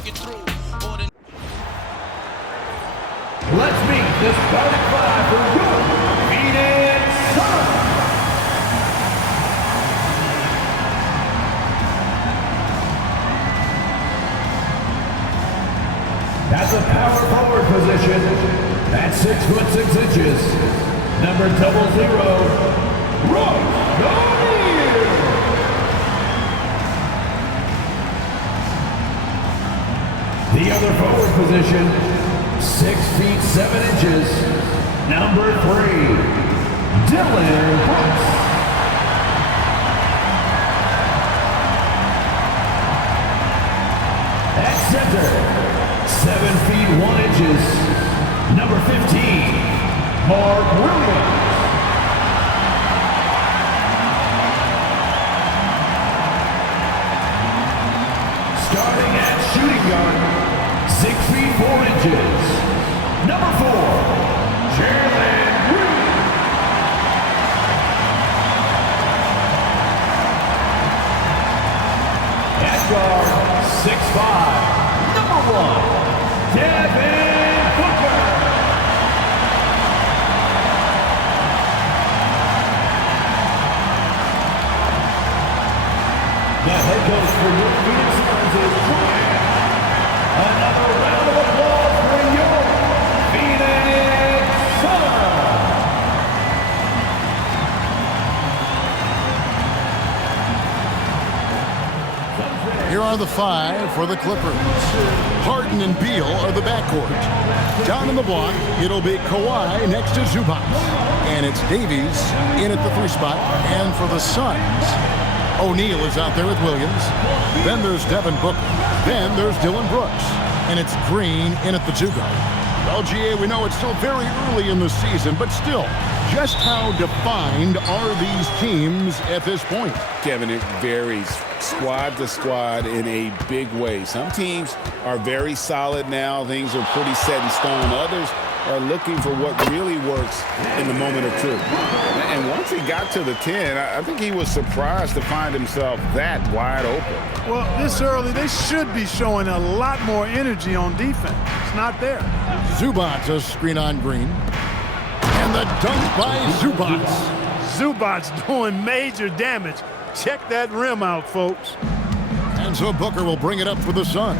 Let's meet the starting five for your Phoenix Suns. At the power forward position, at 6'6" number 00, Royce O'Neal. The other forward position, 6'7", number 3, Dillon Brooks. At center, 7'1", number 15, Mark Williams. Starting at shooting guard, 6'4", number 4, Jalen Green. At guard, 6'5", number 1, Devin Booker. The head coach for your Phoenix Suns is Brian. Another round of applause for your Phoenix Suns. Here are the five for the Clippers. Harden and Beal are the backcourt. Down in the block, it'll be Kawhi next to Zubac. And it's Davies in at the 3 spot. And for the Suns, O'Neal is out there with Williams. Then there's Devin Booker. Then there's Dillon Brooks. And it's Green in at the 2 guard. Well, GA, we know it's still very early in the season, but still, just how defined are these teams at this point? Kevin, it varies squad to squad in a big way. Some teams are very solid now. Things are pretty set in stone. Others are looking for what really works in the moment of truth. And once he got to the 10, I think he was surprised to find himself that wide open. Well, this early, they should be showing a lot more energy on defense. It's not there. Zubac, a screen on Green. And the dunk by Zubac. Zubac's doing major damage. Check that rim out, folks. And so Booker will bring it up for the Suns.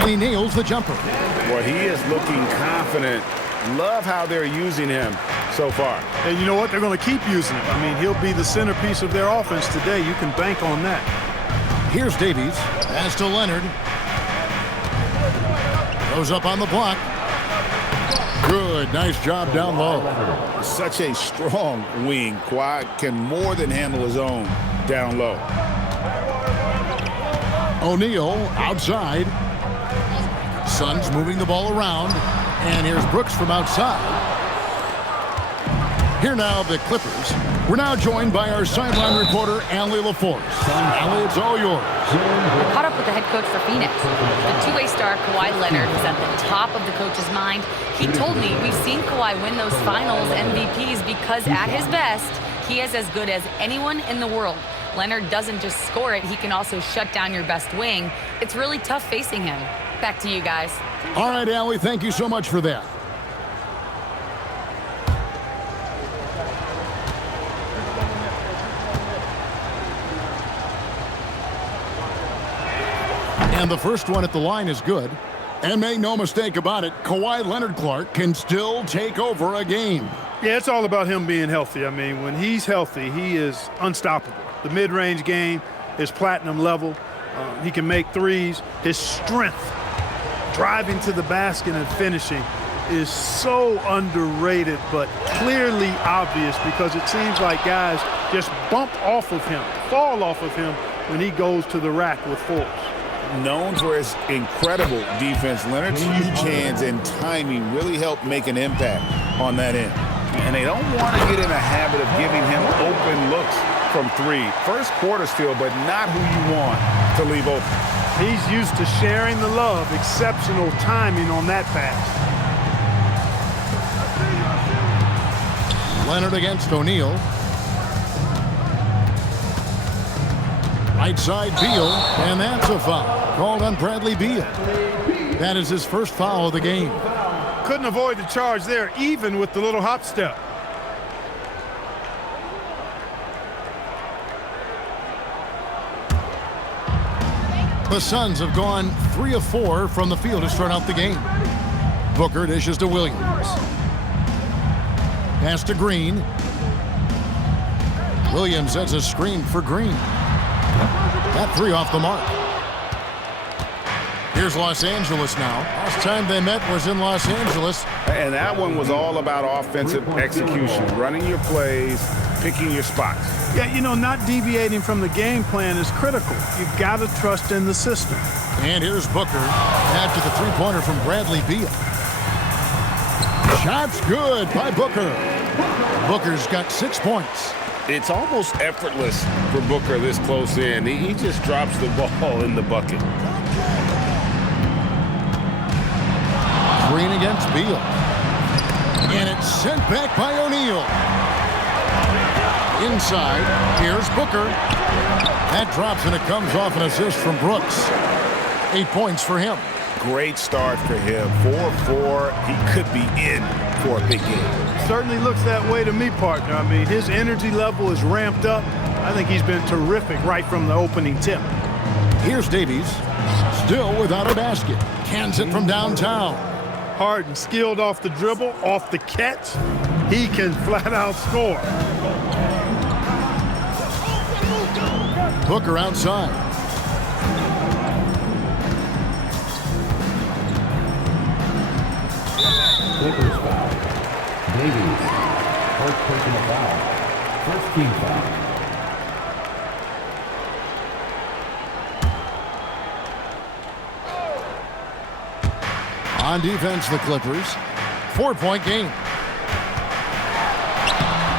And he nails the jumper. Well, he is looking confident. Love how they're using him so far. And you know what? They're going to keep using him. I mean, he'll be the centerpiece of their offense today. You can bank on that. Here's Davies. Pass to Leonard. Goes up on the block. Good. Nice job down low. Such a strong wing. Kawhi can more than handle his own down low. O'Neal outside. Suns moving the ball around. And here's Brooks from outside. Here now, the Clippers. We're now joined by our sideline reporter, Allie LaForce. Allie, it's all yours. I caught up with the head coach for Phoenix. The two-way star, Kawhi Leonard, was at the top of the coach's mind. He told me we've seen Kawhi win those finals MVPs because at his best, he is as good as anyone in the world. Leonard doesn't just score it, he can also shut down your best wing. It's really tough facing him. Back to you guys. All right, Allie, thank you so much for that. And the first one at the line is good. And make no mistake about it, Kawhi Leonard-Clark can still take over a game. Yeah, it's all about him being healthy. I mean, when he's healthy, he is unstoppable. The mid-range game is platinum level. He can make threes. His strength, driving to the basket and finishing, is so underrated, but clearly obvious because it seems like guys just bump off of him, fall off of him when he goes to the rack with force. Known for his incredible defense, Leonard's huge hands and timing really help make an impact on that end. And they don't want to get in a habit of giving him open looks from three. First quarter still, but not who you want to leave open. He's used to sharing the love. Exceptional timing on that pass. Leonard against O'Neal. Right side Beal, and that's a foul called on Bradley Beal. That is his first foul of the game. Couldn't avoid the charge there, even with the little hop step. The Suns have gone 3 of 4 from the field to start out the game. Booker dishes to Williams. Pass to Green. Williams sets a screen for Green. That 3 off the mark. Here's Los Angeles now. Last time they met was in Los Angeles. And that one was all about offensive execution, running your plays, picking your spots. Yeah, you know, not deviating from the game plan is critical. You've got to trust in the system. And here's Booker after the three-pointer from Bradley Beal. Shot's good by Booker. Booker's got 6 points. It's almost effortless for Booker this close in. He just drops the ball in the bucket. Green against Beal. And it's sent back by O'Neal. Inside, here's Booker. That drops and it comes off an assist from Brooks. 8 points for him. Great start for him. 4-4. He could be in for a big game. Certainly looks that way to me, partner. I mean, his energy level is ramped up. I think he's been terrific right from the opening tip. Here's Davies. Still without a basket. Cans it from downtown. Harden skilled off the dribble, off the catch. He can flat out score. Booker outside. Clippers foul. Davies. First personal foul. First team foul. On defense, the Clippers. 4-point game.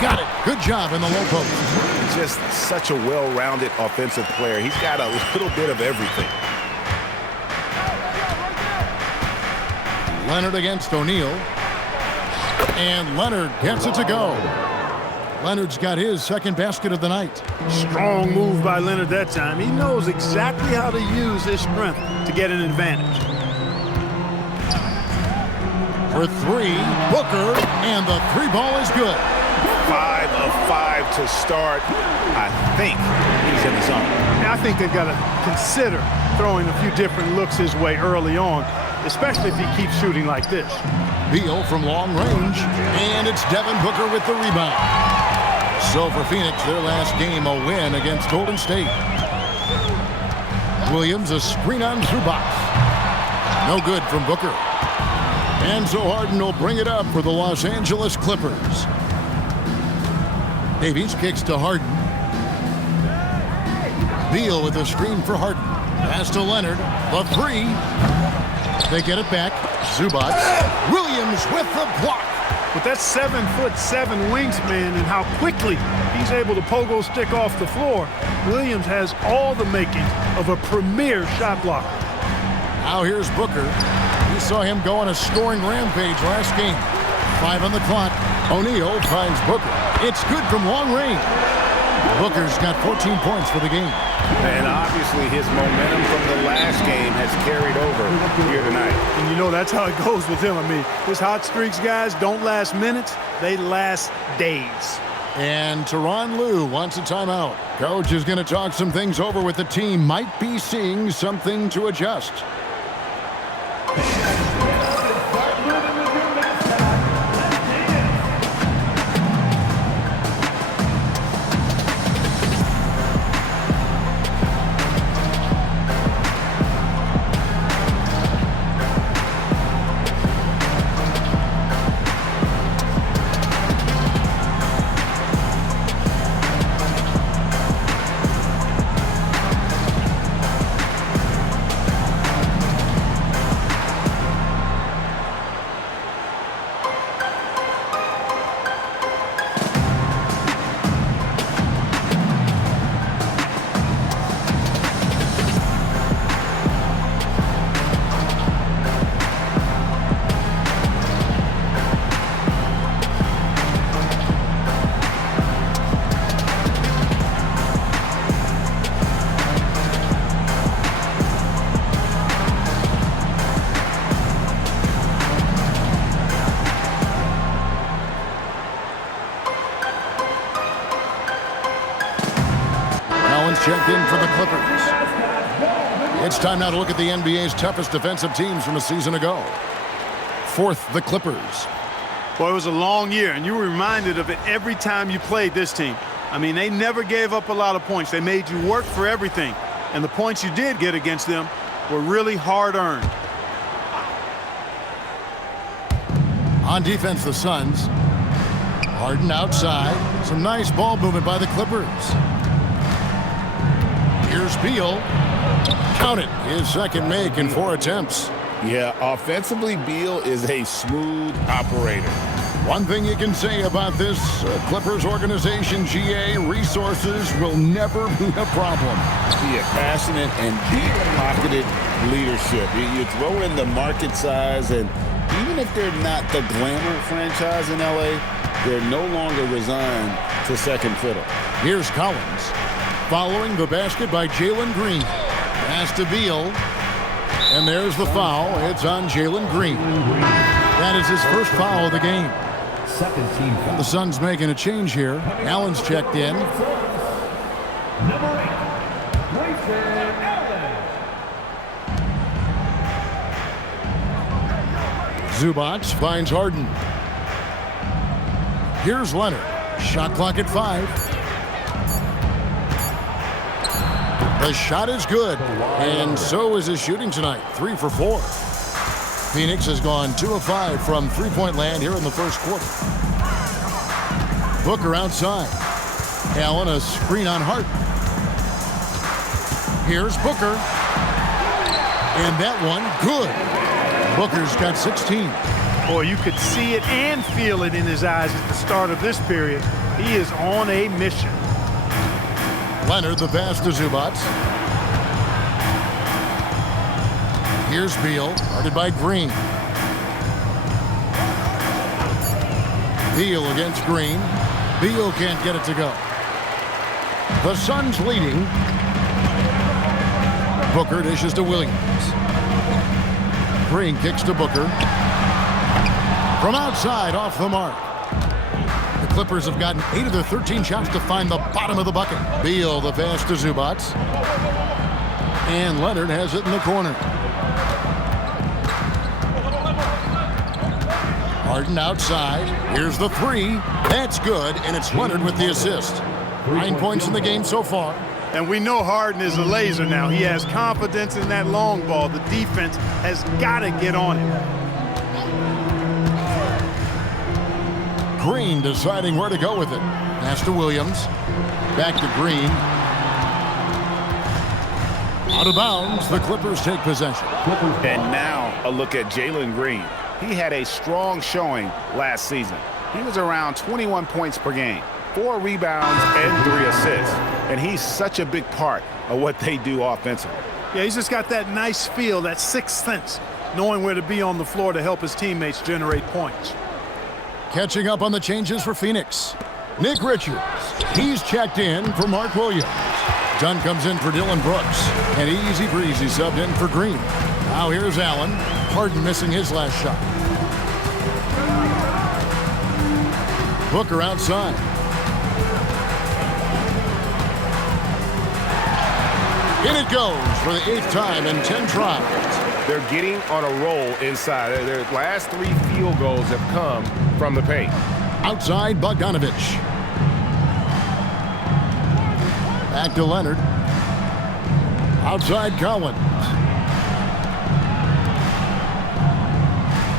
Got it. Good job in the low post. Just such a well-rounded offensive player. He's got a little bit of everything. Leonard against O'Neal. And Leonard gets it to go. Leonard's got his second basket of the night. Strong move by Leonard that time. He knows exactly how to use his strength to get an advantage. For 3, Booker, and the 3 ball is good. 5 of 5 to start. I think he's in the zone. I think they've got to consider throwing a few different looks his way early on, especially if he keeps shooting like this. Beal from long range, and it's Devin Booker with the rebound. So for Phoenix, their last game, a win against Golden State. Williams, a screen on Zubac. No good from Booker. And so Harden will bring it up for the Los Angeles Clippers. Davies kicks to Harden. Beal with a screen for Harden. Pass to Leonard. The 3. They get it back. Zubac. Williams with the block. With that 7'7" wingspan and how quickly he's able to pogo stick off the floor, Williams has all the making of a premier shot blocker. Now here's Booker. We saw him go on a scoring rampage last game. 5 on the clock. O'Neal finds Booker. It's good from long range. Booker's got 14 points for the game. And obviously his momentum from the last game has carried over here tonight. And you know that's how it goes with him. I mean, his hot streaks, guys, don't last minutes. They last days. And Tyronn Lue wants a timeout. Coach is going to talk some things over with the team. Might be seeing something to adjust. checked in for the Clippers. It's time now to look at the NBA's toughest defensive teams from a season ago. Fourth, the Clippers. Well, it was a long year, and you were reminded of it every time you played this team. I mean, they never gave up a lot of points. They made you work for everything. And the points you did get against them were really hard-earned. On defense, the Suns. Harden outside. Some nice ball movement by the Clippers. Here's Beal. Count it. His second make in 4 attempts. Yeah, offensively, Beal is a smooth operator. One thing you can say about this Clippers organization, GA, resources will never be a problem. Yeah, passionate and deep-pocketed leadership. You throw in the market size, and even if they're not the glamour franchise in LA, they're no longer resigned to second fiddle. Here's Collins. Following the basket by Jalen Green. Pass to Beal. And there's the foul. It's on Jalen Green. That is his first foul of the game. Second team foul. The Suns making a change here. Allen's checked in. Number 8, Grayson Allen. Zubac finds Harden. Here's Leonard. Shot clock at 5. The shot is good, and so is his shooting tonight. 3 for 4. Phoenix has gone 2 of 5 from three-point land here in the first quarter. Booker outside. Allen a screen on Harden. Here's Booker. And that one, good. Booker's got 16. Boy, you could see it and feel it in his eyes at the start of this period. He is on a mission. Leonard, the pass to Zubac. Here's Beal, guarded by Green. Beal against Green. Beal can't get it to go. The Suns leading. Booker dishes to Williams. Green kicks to Booker. From outside, off the mark. The Clippers have gotten 8 of their 13 shots to find the bottom of the bucket. Beal, the pass to Zubac. And Leonard has it in the corner. Harden outside. Here's the 3. That's good, and it's Leonard with the assist. 9 points in the game so far. And we know Harden is a laser now. He has confidence in that long ball. The defense has got to get on it. Green deciding where to go with it. Pass to Williams. Back to Green. Out of bounds, the Clippers take possession. And now a look at Jalen Green. He had a strong showing last season. He was around 21 points per game, 4 rebounds and 3 assists. And he's such a big part of what they do offensively. Yeah, he's just got that nice feel, that sixth sense, knowing where to be on the floor to help his teammates generate points. Catching up on the changes for Phoenix. Nick Richards. He's checked in for Mark Williams. Dunn comes in for Dylan Brooks. And easy breezy subbed in for Green. Now here's Allen. Harden missing his last shot. Booker outside. In it goes for the 8th time in 10 tries. They're getting on a roll inside. Their last 3 field goals have come from the paint. Outside, Bogdanovich. Back to Leonard. Outside, Collins.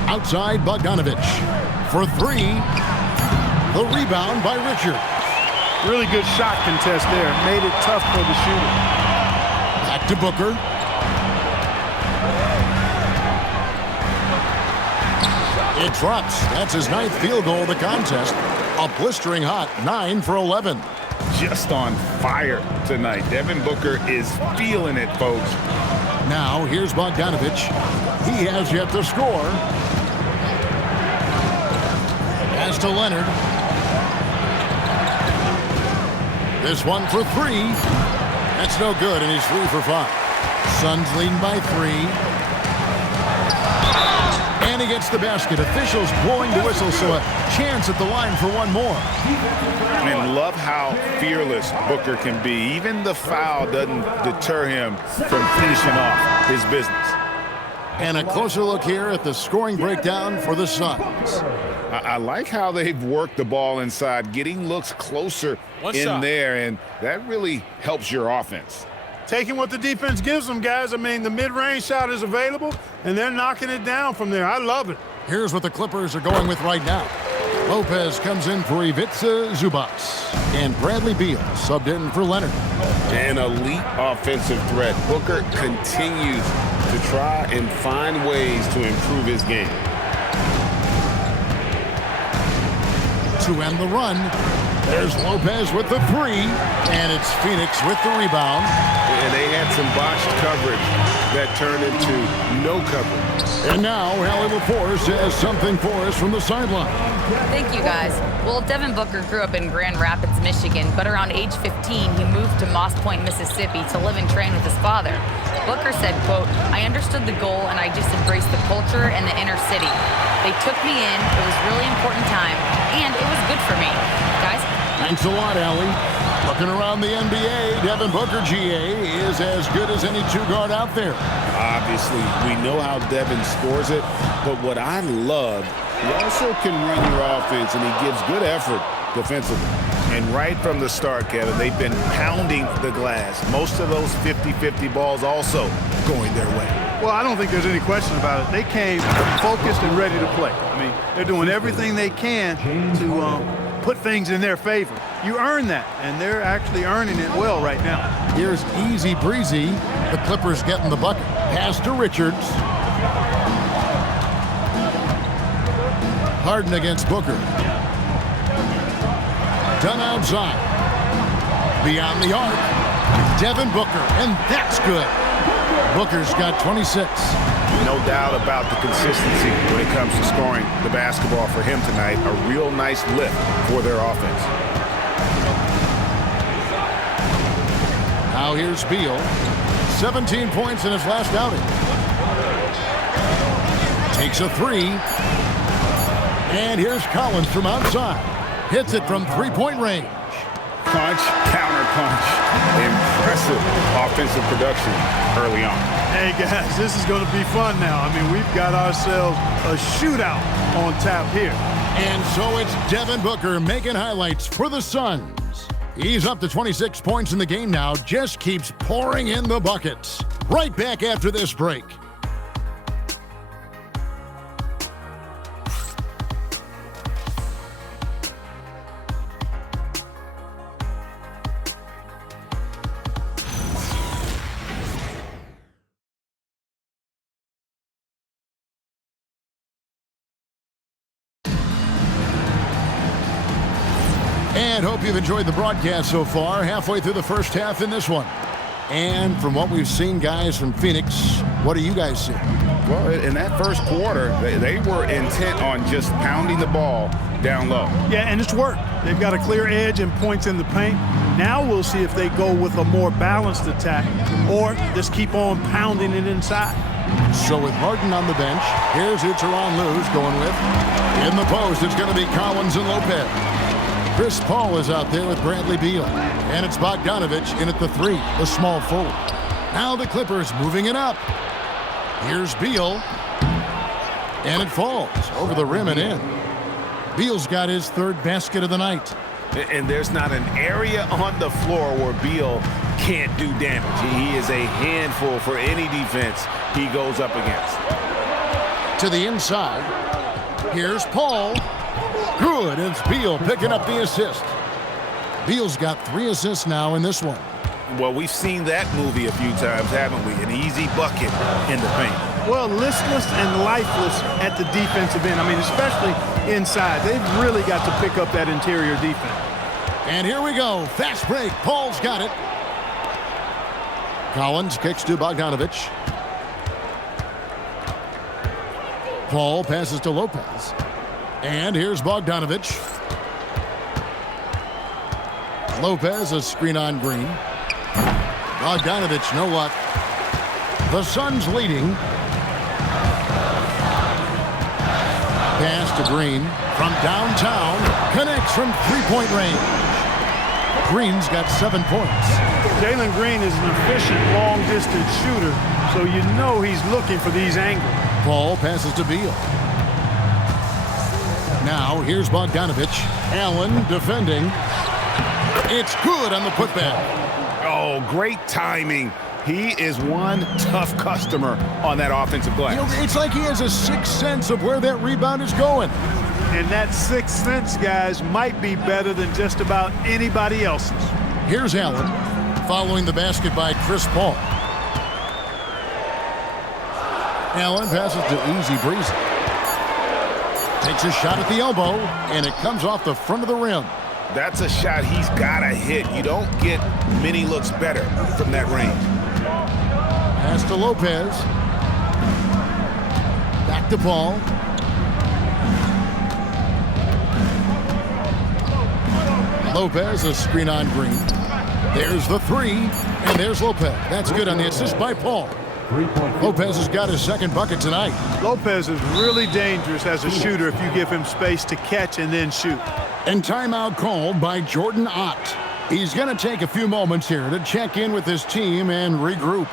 Outside, Bogdanovich. For 3. The rebound by Richards. Really good shot contest there. Made it tough for the shooter. Back to Booker. It drops. That's his 9th field goal of the contest. A blistering hot 9 for 11. Just on fire tonight. Devin Booker is feeling it, folks. Now here's Bogdanovich. He has yet to score. Pass to Leonard. This one for 3. That's no good, and he's 3 for 5. Suns leading by 3. And And he gets the basket. Officials blowing the whistle, so a chance at the line for one more. And love how fearless Booker can be. Even the foul doesn't deter him from finishing off his business. And a closer look here at the scoring breakdown for the Suns. I like how they've worked the ball inside, getting looks closer in there, and that really helps your offense. Taking what the defense gives them, guys. I mean, the mid-range shot is available, and they're knocking it down from there. I love it. Here's what the Clippers are going with right now. Lopez comes in for Ivica Zubac. And Bradley Beal subbed in for Leonard. An elite offensive threat. Booker continues to try and find ways to improve his game. To end the run, there's Lopez with the three, and it's Phoenix with the rebound. And they had some botched coverage that turned into no coverage. And now, Allie LaForce has something for us from the sideline. Thank you, guys. Well, Devin Booker grew up in Grand Rapids, Michigan, but around age 15, he moved to Moss Point, Mississippi to live and train with his father. Booker said, quote, "I understood the goal and I just embraced the culture and the inner city. They took me in. It was a really important time, and it was good for me." Guys? Thanks a lot, Allie. Looking around the NBA, Devin Booker, GA, is as good as any two-guard out there. Obviously, we know how Devin scores it, but what I love, he also can run your offense, and he gives good effort defensively. And right from the start, Kevin, they've been pounding the glass. Most of those 50-50 balls also going their way. Well, I don't think there's any question about it. They came focused and ready to play. I mean, they're doing everything they can to put things in their favor. You earn that, and they're actually earning it well right now. Here's easy breezy. The Clippers getting the bucket. Pass to Richards. Harden against Booker. Done outside. Beyond the arc. Devin Booker, and that's good. Booker's got 26. No doubt about the consistency when it comes to scoring the basketball for him tonight. A real nice lift for their offense. Now here's Beal. 17 points in his last outing. Takes a three. And here's Collins from outside. Hits it from three-point range. Punch, counter punch. Impressive offensive production early on. Hey, guys, this is going to be fun now. I mean, we've got ourselves a shootout on tap here. And so it's Devin Booker making highlights for the Suns. He's up to 26 points in the game now, just keeps pouring in the buckets. Right back after this break. And hope you've enjoyed the broadcast so far. Halfway through the first half in this one. And from what we've seen, guys, from Phoenix, what do you guys see? Well, in that first quarter, they were intent on just pounding the ball down low. Yeah, and it's worked. They've got a clear edge and points in the paint. Now we'll see if they go with a more balanced attack or just keep on pounding it inside. So with Harden on the bench, here's who Tyronn Lue's going with. In the post, it's going to be Collins and Lopez. Chris Paul is out there with Bradley Beal. And it's Bogdanovich in at the three, the small forward. Now the Clippers moving it up. Here's Beal. And it falls over the rim and in. Beal's got his third basket of the night. And there's not an area on the floor where Beal can't do damage. He is a handful for any defense he goes up against. To the inside. Here's Paul. Good. It's Beal picking up the assist. Beal's got 3 assists now in this one. Well, we've seen that movie a few times, haven't we? An easy bucket in the paint. Well, listless and lifeless at the defensive end. I mean, especially inside. They've really got to pick up that interior defense. And here we go. Fast break. Paul's got it. Collins kicks to Bogdanovich. Paul passes to Lopez. And here's Bogdanovich. Lopez, a screen on Green. Bogdanovich, no luck. The Suns leading. to Green from downtown. Connects from three-point range. Green's got 7 points. Jalen Green is an efficient long-distance shooter, so you know he's looking for these angles. Paul passes to Beal. Now here's Bogdanovich. Allen defending. It's good on the putback. Oh, great timing. He is one tough customer on that offensive glass. You know, it's like he has a sixth sense of where that rebound is going. And that sixth sense, guys, might be better than just about anybody else's. Here's Allen following the basket by Chris Paul. Allen passes to Easy Breezy. Takes a shot at the elbow, and it comes off the front of the rim. That's a shot he's got to hit. You don't get many looks better from that range. Pass to Lopez. Back to Paul. Lopez, a screen on Green. There's the three, and there's Lopez. That's good on the assist by Paul. Lopez has got his second bucket tonight. Lopez is really dangerous as a shooter if you give him space to catch and then shoot. And timeout called by Jordan Ott. He's going to take a few moments here to check in with his team and regroup.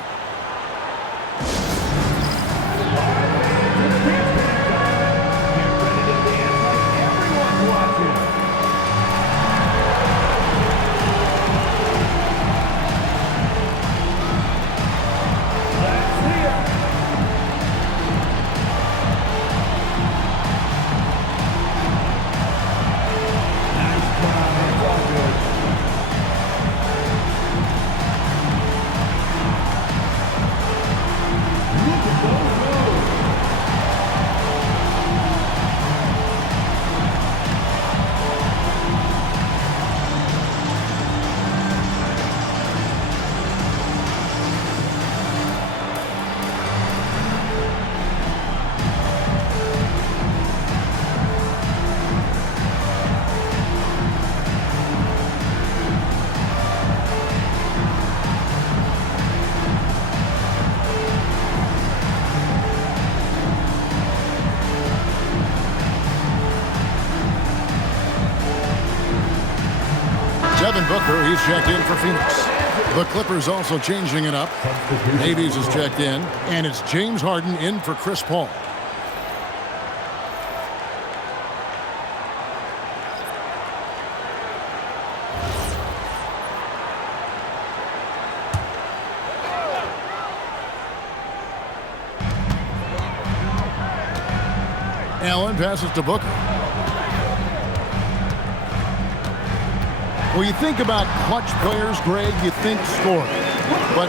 Devin Booker, he's checked in for Phoenix. The Clippers also changing it up. Davies is checked in, and it's James Harden in for Chris Paul. Allen passes to Booker. When you think about clutch players, Greg, you think scoring. But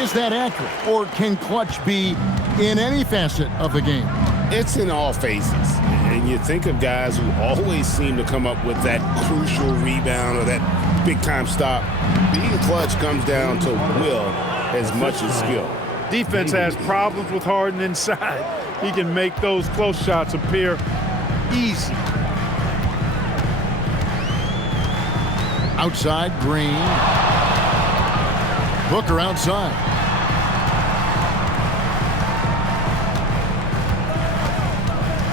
is that accurate? Or can clutch be in any facet of the game? It's in all phases. And you think of guys who always seem to come up with that crucial rebound or that big-time stop. Being clutch comes down to will as much as skill. Defense has problems with Harden inside. He can make those close shots appear easy. Outside, Green. Booker outside.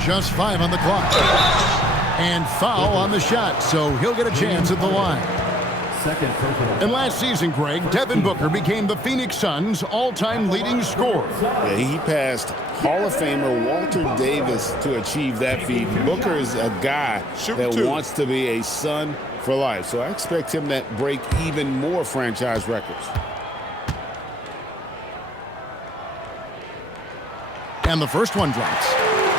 Just 5 on the clock. And foul on the shot, so he'll get a chance at the line. And last season, Greg, Devin Booker became the Phoenix Suns' all-time leading scorer. Yeah, he passed Hall of Famer Walter Davis to achieve that feat. Booker is a guy that wants to be a Sun for life, so I expect him to break even more franchise records. And the first one drops.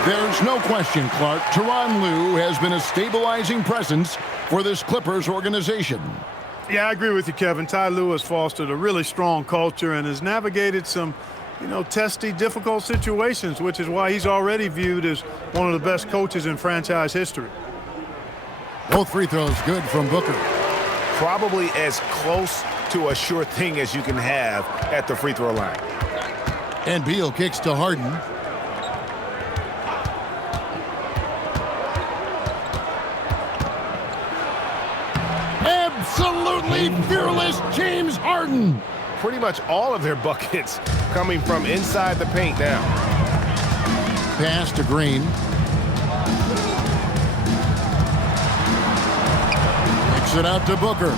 There's no question, Clark, Tyronn Lue has been a stabilizing presence for this Clippers organization. Yeah, I agree with you, Kevin. Ty Lue has fostered a really strong culture and has navigated some, testy, difficult situations, which is why he's already viewed as one of the best coaches in franchise history. Both free throws good from Booker. Probably as close to a sure thing as you can have at the free throw line. And Beal kicks to Harden. Absolutely fearless James Harden. Pretty much all of their buckets coming from inside the paint now. Pass to Green. Kicks it out to Booker.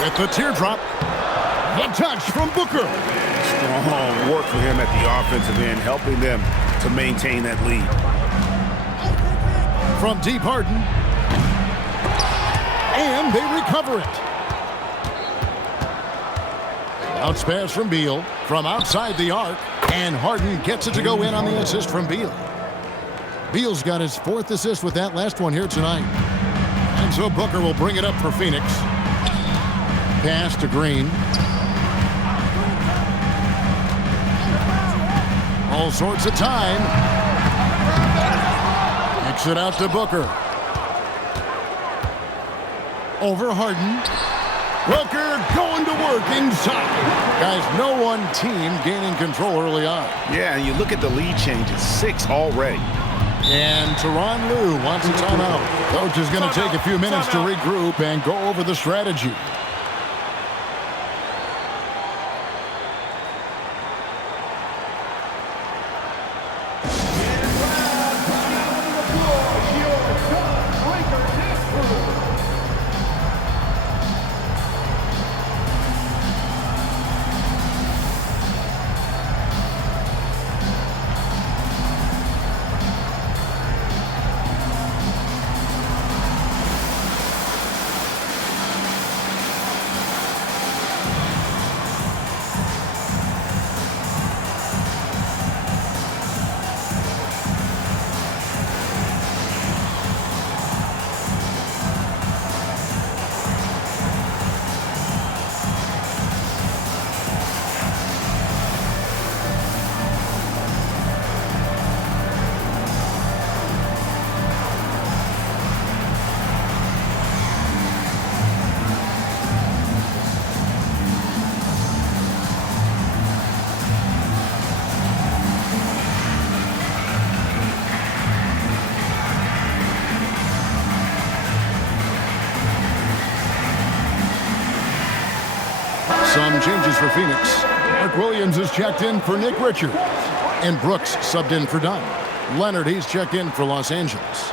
With the teardrop. The touch from Booker. Strong work for him at the offensive end, helping them to maintain that lead. From deep, Harden. And they recover it. Bounce pass from Beal. From outside the arc. And Harden gets it to go in on the assist from Beal. Beal's got his 4th assist with that last one here tonight. And so Booker will bring it up for Phoenix. Pass to Green. All sorts of time. Kicks it out to Booker. Over Harden. Booker going to work inside. Guys, no one team gaining control early on. Yeah, and you look at the lead changes. 6 already. And Tyronn Lue wants a timeout. Coach is going to take a few minutes to regroup and go over the strategy. Some changes for Phoenix. Mark Williams is checked in for Nick Richards. And Brooks subbed in for Dunn. Leonard, he's checked in for Los Angeles.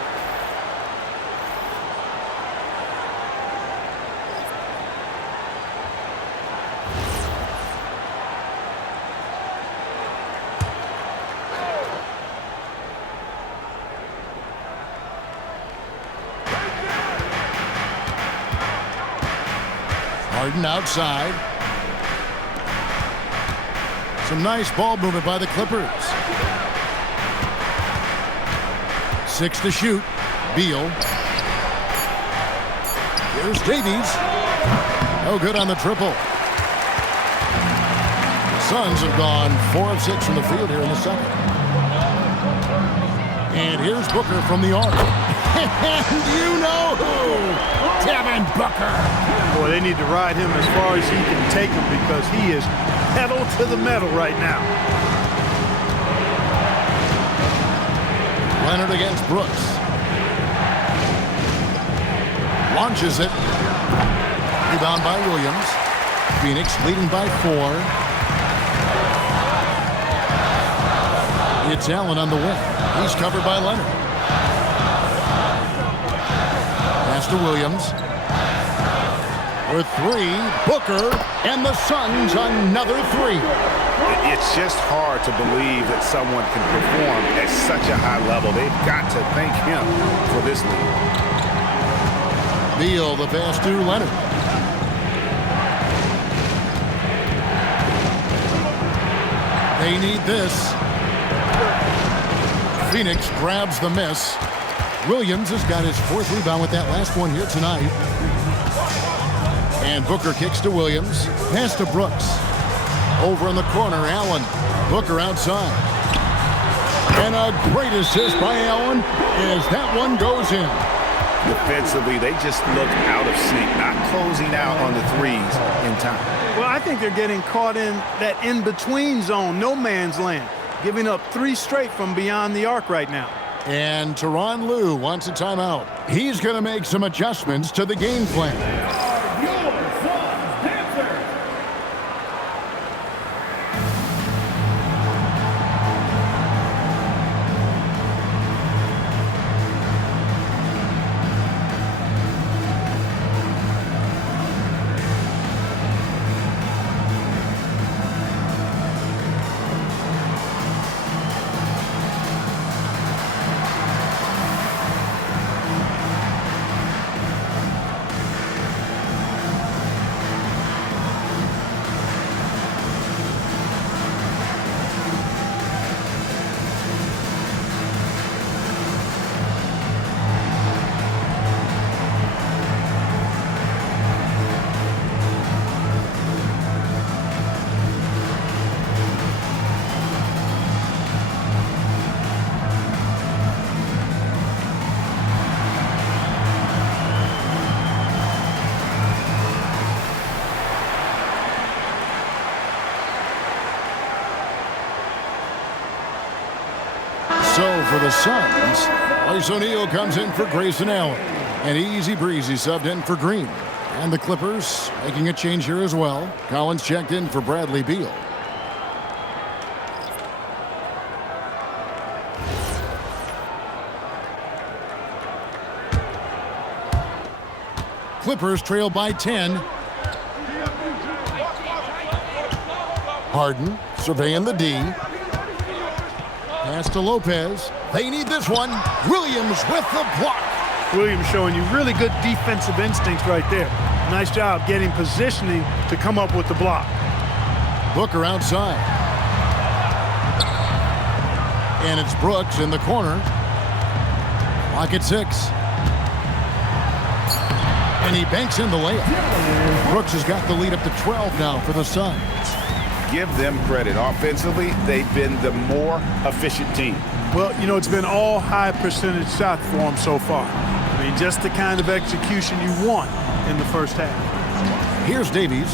Harden outside. Some nice ball movement by the Clippers. 6 to shoot. Beal. Here's Davies. No good on the triple. The Suns have gone 4 of 6 from the field here in the second. And here's Booker from the arc. And you know who? Devin Booker. Boy, they need to ride him as far as he can take him because he is pedal to the metal right now. Leonard against Brooks. Launches it. Rebound by Williams. Phoenix leading by 4. It's Allen on the wing. He's covered by Leonard. Pass to Williams. For 3, Booker, and the Suns another 3. It's just hard to believe that someone can perform at such a high level. They've got to thank him for this lead. Beal, the pass to Leonard. They need this. Phoenix grabs the miss. Williams has got his 4th rebound with that last one here tonight. And Booker kicks to Williams. Pass to Brooks. Over in the corner, Allen. Booker outside. And a great assist by Allen as that one goes in. Defensively, they just look out of sync, not closing out on the threes in time. Well, I think they're getting caught in that in-between zone, no man's land, giving up 3 straight from beyond the arc right now. And Tyronn Lue wants a timeout. He's going to make some adjustments to the game plan. So for the Suns, Royce O'Neal comes in for Grayson Allen. And easy breezy subbed in for Green. And the Clippers making a change here as well. Collins checked in for Bradley Beal. Clippers trail by 10. Harden surveying the D. Pass to Lopez. They need this one. Williams with the block. Williams showing you really good defensive instincts right there. Nice job getting positioning to come up with the block. Booker outside. And it's Brooks in the corner. Clock at 6. And he banks in the layup. Brooks has got the lead up to 12 now for the Suns. Give them credit. Offensively, they've been the more efficient team. Well, you know, it's been all high percentage shots for them so far. I mean, just the kind of execution you want in the first half. Here's Davies.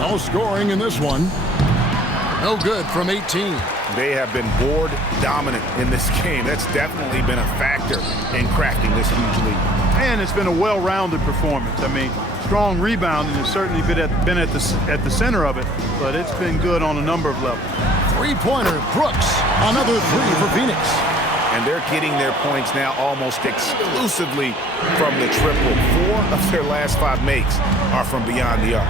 No scoring in this one. No good from 18. They have been board dominant in this game. That's definitely been a factor in cracking this huge lead. And it's been a well-rounded performance. I mean, strong rebounding has certainly been at the center of it, but it's been good on a number of levels. Three-pointer, Brooks. Another three for Phoenix. And they're getting their points now almost exclusively from the triple. 4 of their last 5 makes are from beyond the arc.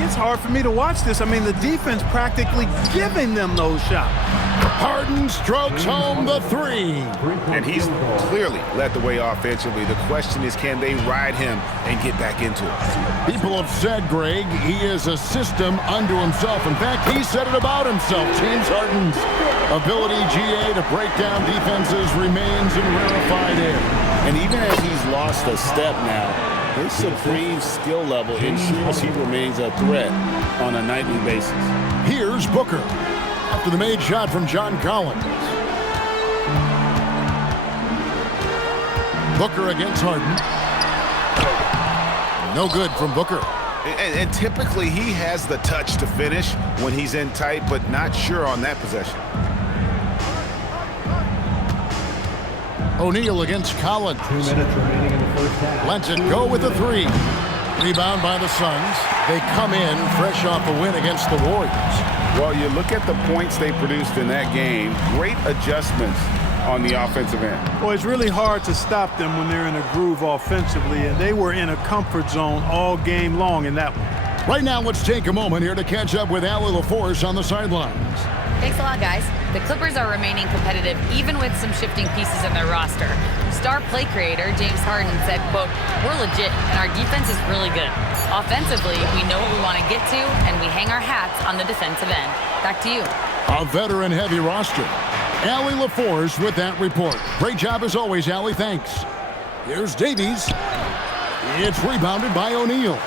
It's hard for me to watch this. I mean, the defense practically giving them those shots. Harden strokes home the 3. And he's clearly led the way offensively. The question is, can they ride him and get back into it? People have said, Greg, he is a system unto himself. In fact, he said it about himself. James Harden's ability, GA, to break down defenses remains in rarefied air. And even as he's lost a step now, his supreme skill level ensures he remains a threat on a nightly basis. Here's Booker after the made shot from John Collins. Booker against Harden. No good from Booker. And typically he has the touch to finish when he's in tight, but not sure on that possession. O'Neal against Collins. 2 minutes remaining in the first half. Lets it go with the 3. Rebound by the Suns. They come in fresh off a win against the Warriors. Well, you look at the points they produced in that game. Great adjustments on the offensive end. Well, it's really hard to stop them when they're in a groove offensively, and they were in a comfort zone all game long in that one. Right now, let's take a moment here to catch up with Allie LaForce on the sidelines. Thanks a lot, guys. The Clippers are remaining competitive even with some shifting pieces in their roster. Star play creator James Harden said, quote, "We're legit and our defense is really good. Offensively, we know what we want to get to and we hang our hats on the defensive end." Back to you. A veteran-heavy roster. Allie LaForce with that report. Great job as always, Allie. Thanks. Here's Davies. It's rebounded by O'Neal.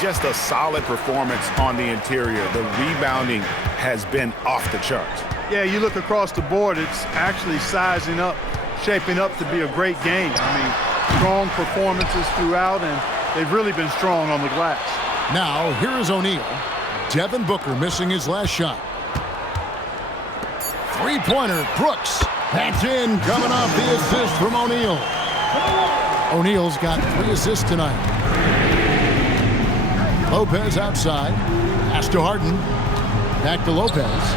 Just a solid performance on the interior. The rebounding has been off the charts. Yeah, you look across the board, it's actually sizing up, shaping up to be a great game. I mean, strong performances throughout, and they've really been strong on the glass. Now, here is O'Neal. Devin Booker missing his last shot. Three-pointer, Brooks. That's in, coming off the assist from O'Neal. O'Neal's got 3 assists tonight. Lopez outside. Pass to Harden. Back to Lopez.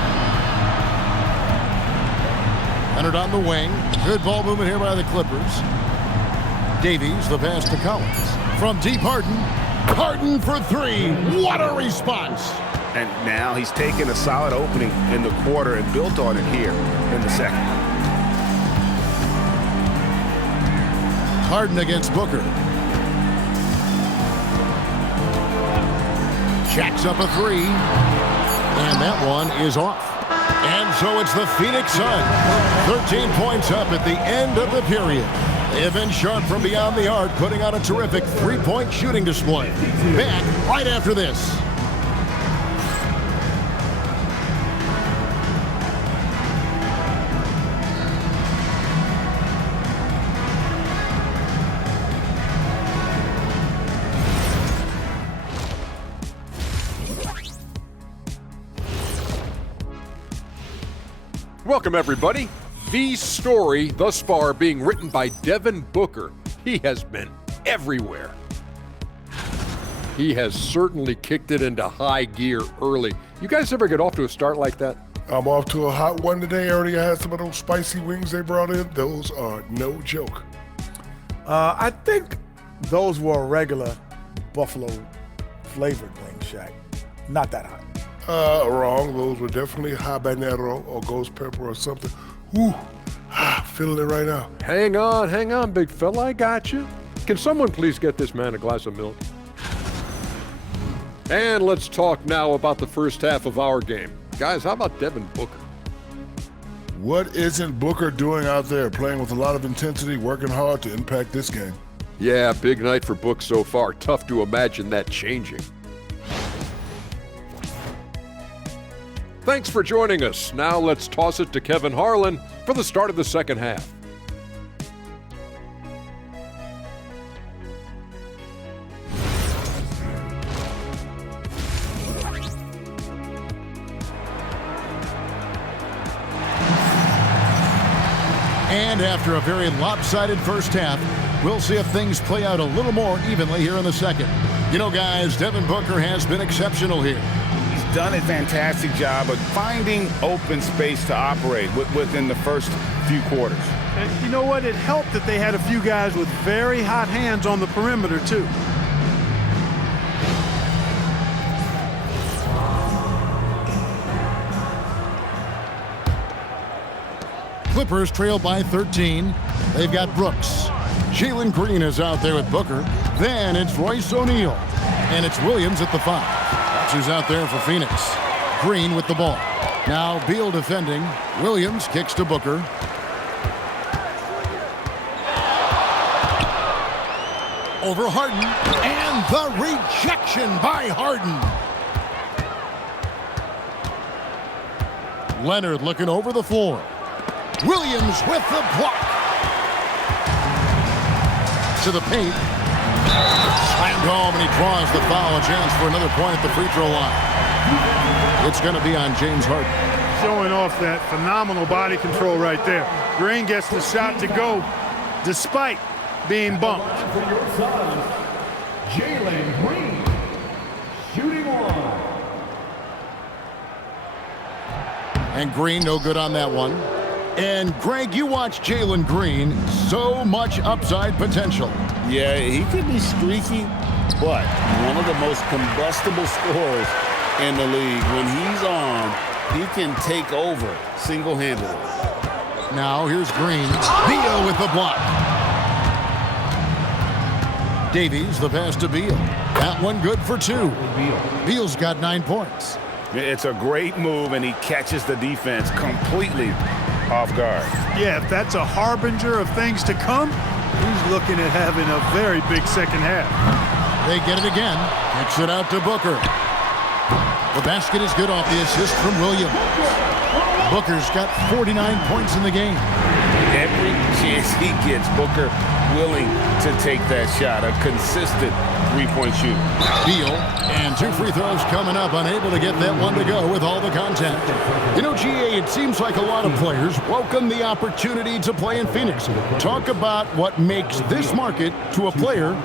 Leonard on the wing. Good ball movement here by the Clippers. Davies, the pass to Collins. From deep, Harden. Harden for 3. What a response. And now he's taken a solid opening in the quarter and built on it here in the second. Harden against Booker. Jacks up a 3. And that one is off. And so it's the Phoenix Suns. 13 points up at the end of the period. They have been sharp from beyond the arc, putting on a terrific 3-point shooting display. Back right after this. Welcome, everybody. The story thus far being written by Devin Booker. He has been everywhere. He has certainly kicked it into high gear early. You guys ever get off to a start like that? I'm off to a hot one today. Already had some of those spicy wings they brought in. Those are no joke. I think those were a regular Buffalo flavored wing, Shaq. Not that hot. Wrong. Those were definitely habanero or ghost pepper or something. Whew. Feeling it right now. Hang on, big fella. I got you. Can someone please get this man a glass of milk? And let's talk now about the first half of our game. Guys, how about Devin Booker? What isn't Booker doing out there? Playing with a lot of intensity, working hard to impact this game. Yeah, big night for Book so far. Tough to imagine that changing. Thanks for joining us. Now let's toss it to Kevin Harlan for the start of the second half. And after a very lopsided first half, we'll see if things play out a little more evenly here in the second. You know, guys, Devin Booker has been exceptional here. He's done a fantastic job of finding open space to operate within the first few quarters. And you know what? It helped that they had a few guys with very hot hands on the perimeter, too. Clippers trail by 13. They've got Brooks. Jalen Green is out there with Booker. Then it's Royce O'Neal. And it's Williams at the 5. That's who's out there for Phoenix. Green with the ball. Now Beal defending. Williams kicks to Booker. Over Harden. And the rejection by Harden. Leonard looking over the floor. Williams with the block. To the paint. Slammed home, and he draws the foul. A chance for another point at the free throw line. It's going to be on James Harden. Showing off that phenomenal body control right there. Green gets the shot to go despite being bumped. For your son, Jalen Green, shooting one. And Green no good on that one. And Greg, you watch Jalen Green, so much upside potential. Yeah, he could be streaky, but one of the most combustible scorers in the league. When he's on, he can take over single-handedly. Now here's Green. Beal with the block. Davies, the pass to Beal. That one good for 2. Beal's got 9 points. It's a great move, and he catches the defense completely off guard. Yeah, if that's a harbinger of things to come, he's looking at having a very big second half. They get it again. Kicks it out to Booker. The basket is good off the assist from Williams. Booker's got 49 points in the game. Every chance he gets, Booker willing to take that shot. A consistent three-point shooter. Beal, and 2 free throws coming up, unable to get that one to go with all the contact. You know, GA, it seems like a lot of players welcome the opportunity to play in Phoenix. Talk about what makes this market to a player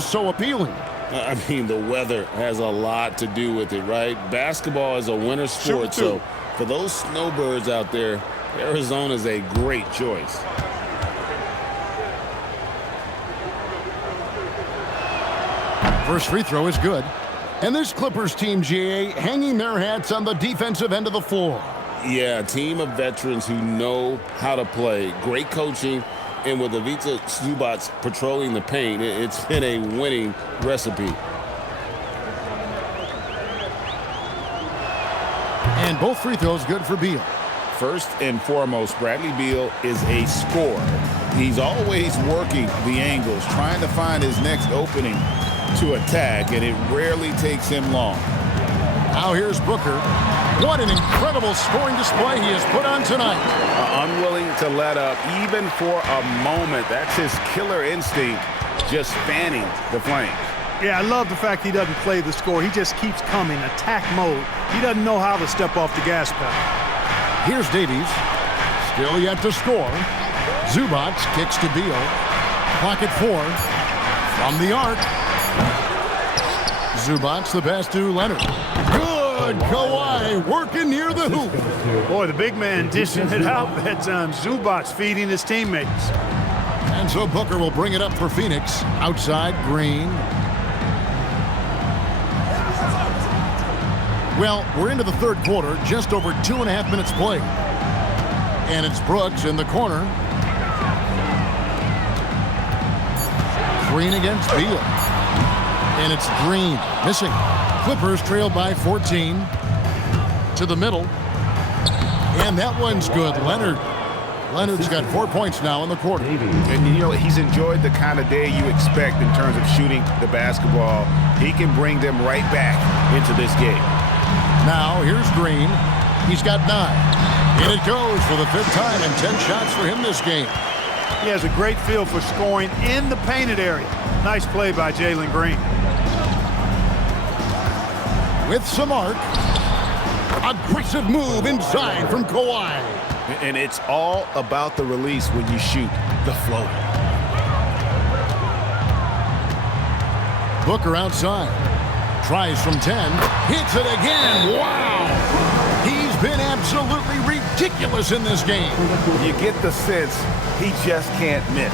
so appealing. I mean, the weather has a lot to do with it, right? Basketball is a winter sport, so for those snowbirds out there, Arizona is a great choice. First free throw is good. And this Clippers team, GA, hanging their hats on the defensive end of the floor. Yeah, a team of veterans who know how to play. Great coaching. And with Ivica Zubac patrolling the paint, it's been a winning recipe. And both free throws good for Beal. First and foremost, Bradley Beal is a scorer. He's always working the angles, trying to find his next opening to attack, and it rarely takes him long. Now here's Booker. What an incredible scoring display he has put on tonight. Unwilling to let up even for a moment. That's his killer instinct, just fanning the flames. Yeah, I love the fact he doesn't play the score. He just keeps coming, attack mode. He doesn't know how to step off the gas pedal. Here's Davies. Still yet to score. Zubac kicks to Beal. Clock at 4. From the arc. Zubac the pass to Leonard. Good. Kawhi working near the hoop. Boy, the big man dishing it out that time. Zubac feeding his teammates. And so Booker will bring it up for Phoenix. Outside, Green. Well, we're into the third quarter, just over 2.5 minutes played. And it's Brooks in the corner. Green against Beal. And it's Green missing. Clippers trail by 14. To the middle. And that one's good. Leonard's got 4 points now in the quarter. And, you know, he's enjoyed the kind of day you expect in terms of shooting the basketball. He can bring them right back into this game. Now, here's Green. He's got 9. And it goes for the 5th time and 10 shots for him this game. He has a great feel for scoring in the painted area. Nice play by Jalen Green. With some arc. Aggressive move inside from Kawhi. And it's all about the release when you shoot the floater. Booker outside. Tries from 10. Hits it again. Wow. He's been absolutely ridiculous in this game. You get the sense he just can't miss.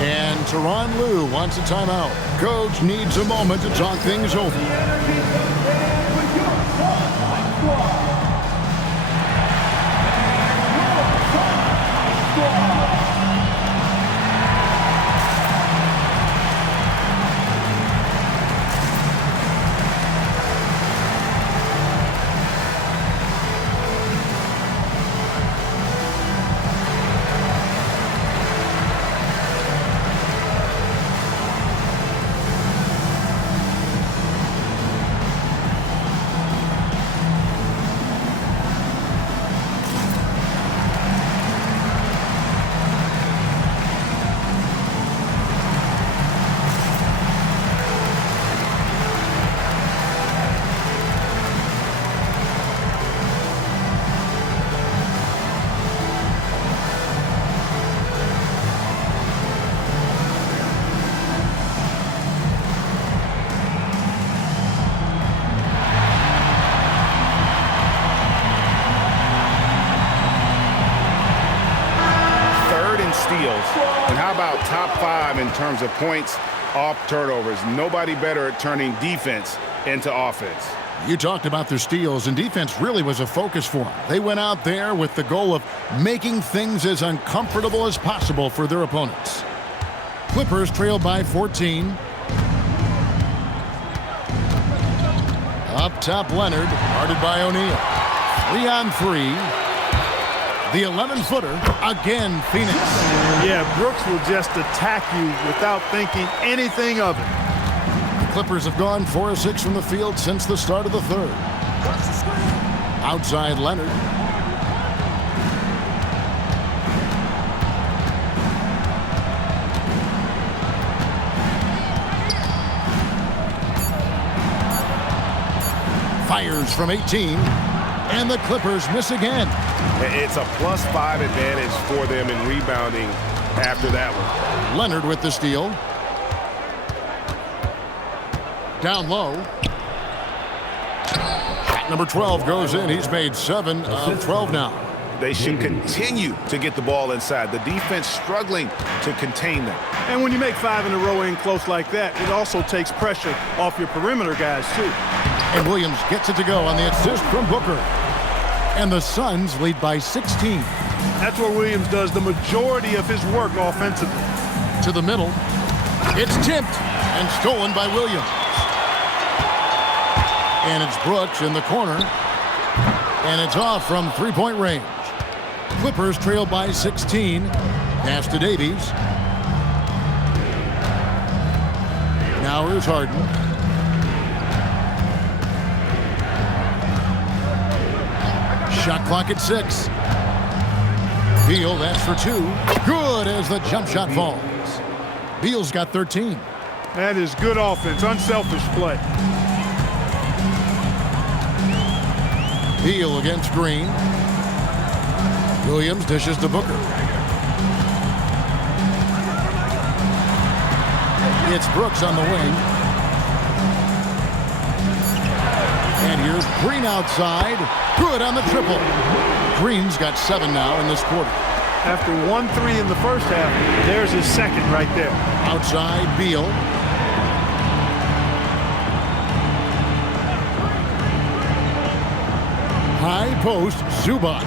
And Tyronn Lue wants a timeout. Coach needs a moment to talk things over. And how about top 5 in terms of points off turnovers? Nobody better at turning defense into offense. You talked about their steals, and defense really was a focus for them. They went out there with the goal of making things as uncomfortable as possible for their opponents. Clippers trail by 14. Up top, Leonard, guarded by O'Neal. 3-on-3. The 11-footer, again, Phoenix. Yeah, Brooks will just attack you without thinking anything of it. The Clippers have gone 4 of 6 from the field since the start of the third. Outside Leonard. Fires from 18. And the Clippers miss again. It's a +5 advantage for them in rebounding after that one. Leonard with the steal. Down low. Shot number 12 goes in. He's made 7 of 12 now. They should continue to get the ball inside. The defense struggling to contain them. And when you make 5 in a row in close like that, it also takes pressure off your perimeter guys, too. And Williams gets it to go on the assist from Booker. And the Suns lead by 16. That's where Williams does the majority of his work offensively. To the middle. It's tipped and stolen by Williams. And it's Brooks in the corner. And it's off from three-point range. Clippers trail by 16. Pass to Davies. Now here's Harden. Shot clock at 6. Beal, that's for 2. Good as the jump shot falls. Beal's got 13. That is good offense, unselfish play. Beal against Green. Williams dishes to Booker. It's Brooks on the wing. And here's Green outside. Good on the triple. Green's got 7 now in this quarter. After 1-3 in the first half, there's his second right there. Outside, Beal. High post, Zubac.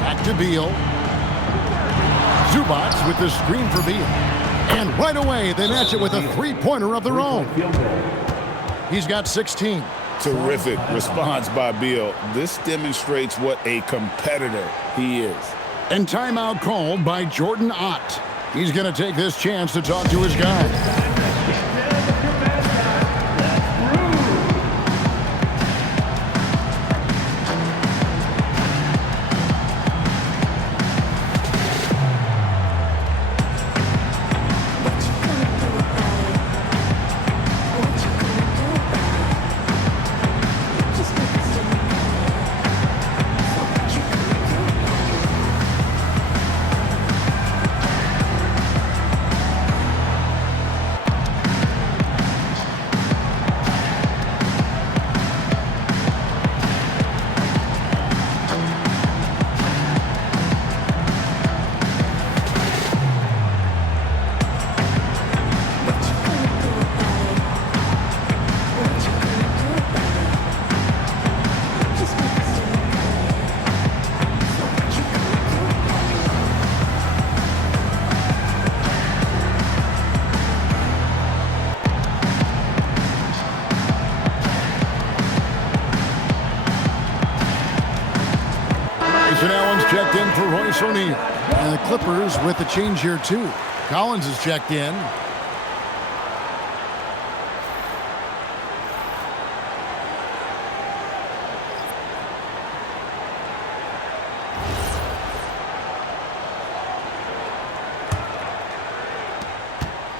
Back to Beal. Zubac with the screen for Beal. And right away, they match it with a three-pointer of their own. He's got 16. Terrific response by Beal. This demonstrates what a competitor he is. And timeout called by Jordan Ott. He's going to take this chance to talk to his guy. Grayson Allen's checked in for Royce O'Neal. And the Clippers with the change here, too. Collins is checked in.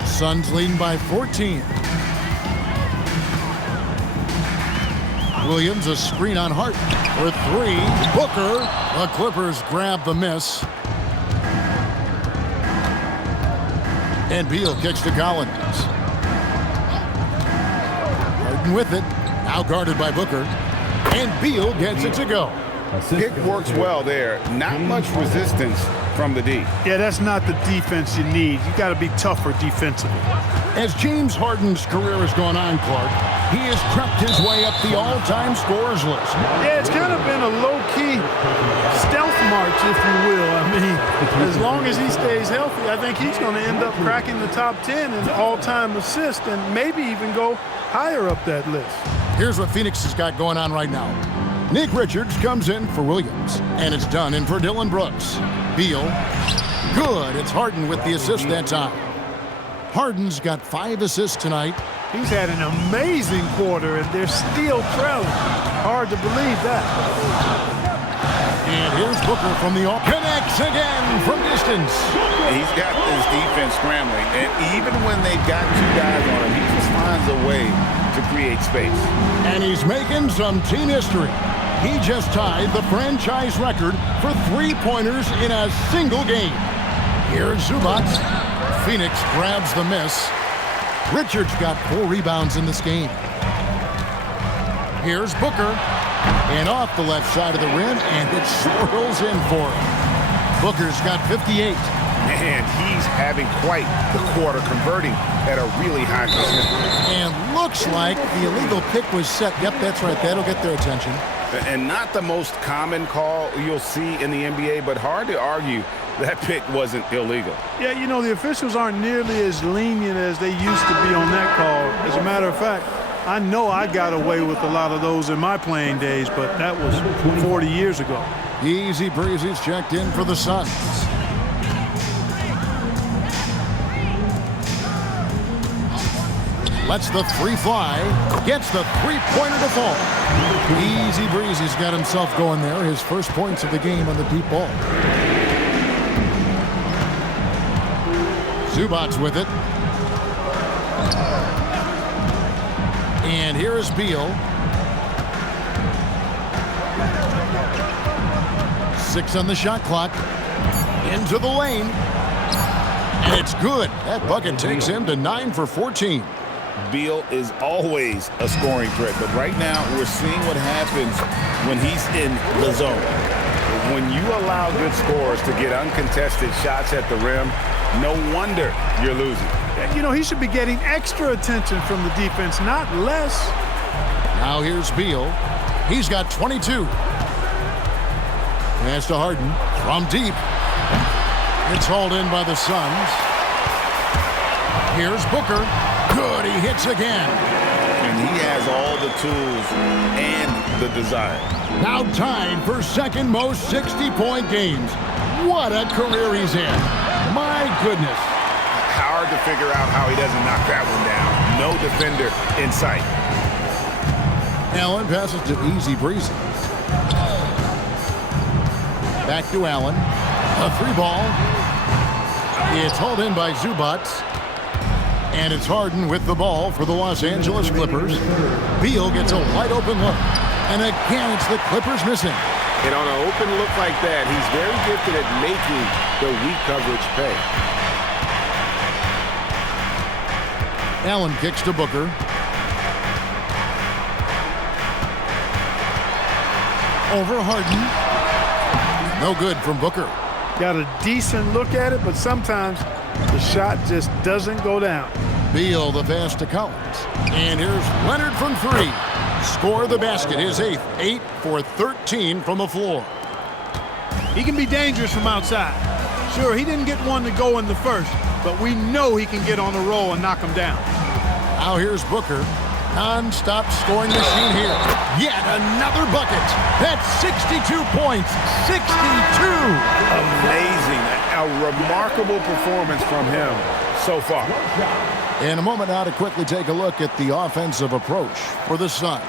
Suns leading by 14. Williams, a screen on Hart for 3. Booker. The Clippers grab the miss. And Beal kicks to Collins. Harden with it. Now guarded by Booker. And Beal gets it to go. Pick works well there. Not much resistance from the D. Yeah, that's not the defense you need. You got to be tougher defensively. As James Harden's career has gone on, Clark, he has crept his way up the all-time scorers list. Yeah, it's kind of been a low-key stealth march, if you will. I mean, as long as he stays healthy, I think he's going to end up cracking the top 10 in all-time assists and maybe even go higher up that list. Here's what Phoenix has got going on right now. Nick Richards comes in for Williams, and it's done in for Dillon Brooks. Beal, good. It's Harden with the assist that time. Harden's got 5 assists tonight. He's had an amazing quarter, and they're still trailing. Hard to believe that. And here's Booker from the off. Connects again from distance. He's got his defense scrambling, and even when they've got 2 guys on him, he just finds a way to create space. And he's making some team history. He just tied the franchise record for 3-pointers in a single game. Here's Zubac. Phoenix grabs the miss. Richards got 4 rebounds in this game. Here's Booker. And off the left side of the rim, and it swirls in for him. Booker's got 58. And he's having quite the quarter, converting at a really high percentage. And looks like the illegal pick was set. Yep, that's right. That'll get their attention. And not the most common call you'll see in the NBA, but hard to argue that pick wasn't illegal. Yeah, you know, the officials aren't nearly as lenient as they used to be on that call. As a matter of fact, I know I got away with a lot of those in my playing days, but that was 40 years ago. Easy Breezy's checked in for the Suns. Lets the 3 fly. Gets the 3-pointer to fall. Easy Breezy's got himself going there. His first points of the game on the deep ball. Zubac's with it. And here is Beal. 6 on the shot clock. Into the lane. And it's good. That bucket takes him to 9 for 14. Beal is always a scoring threat, but right now we're seeing what happens when he's in the zone. When you allow good scorers to get uncontested shots at the rim, no wonder you're losing. You know, he should be getting extra attention from the defense, not less. Now here's Beal. He's got 22. Pass to Harden from deep. It's hauled in by the Suns. Here's Booker. Good, he hits again. And he has all the tools and the desire. Now tied for second most 60-point games. What a career he's had. My goodness. Hard to figure out how he doesn't knock that one down. No defender in sight. Allen passes to Easy Breezy. Back to Allen. A 3-ball. It's hauled in by Zubac. And it's Harden with the ball for the Los Angeles Clippers. Beal gets a wide open look. And again, it's the Clippers missing. And on an open look like that, he's very gifted at making the weak coverage pay. Allen kicks to Booker. Over Harden. No good from Booker. Got a decent look at it, but sometimes the shot just doesn't go down. Beal the pass to Collins. And here's Leonard from 3. Score the basket, his 8th. 8 for 13 from the floor. He can be dangerous from outside. Sure, he didn't get one to go in the first, but we know he can get on a roll and knock him down. Now here's Booker. Non-stop scoring machine here. Yet another bucket. That's 62 points. 62. Amazing. A remarkable performance from him so far. In a moment now to quickly take a look at the offensive approach for the Suns.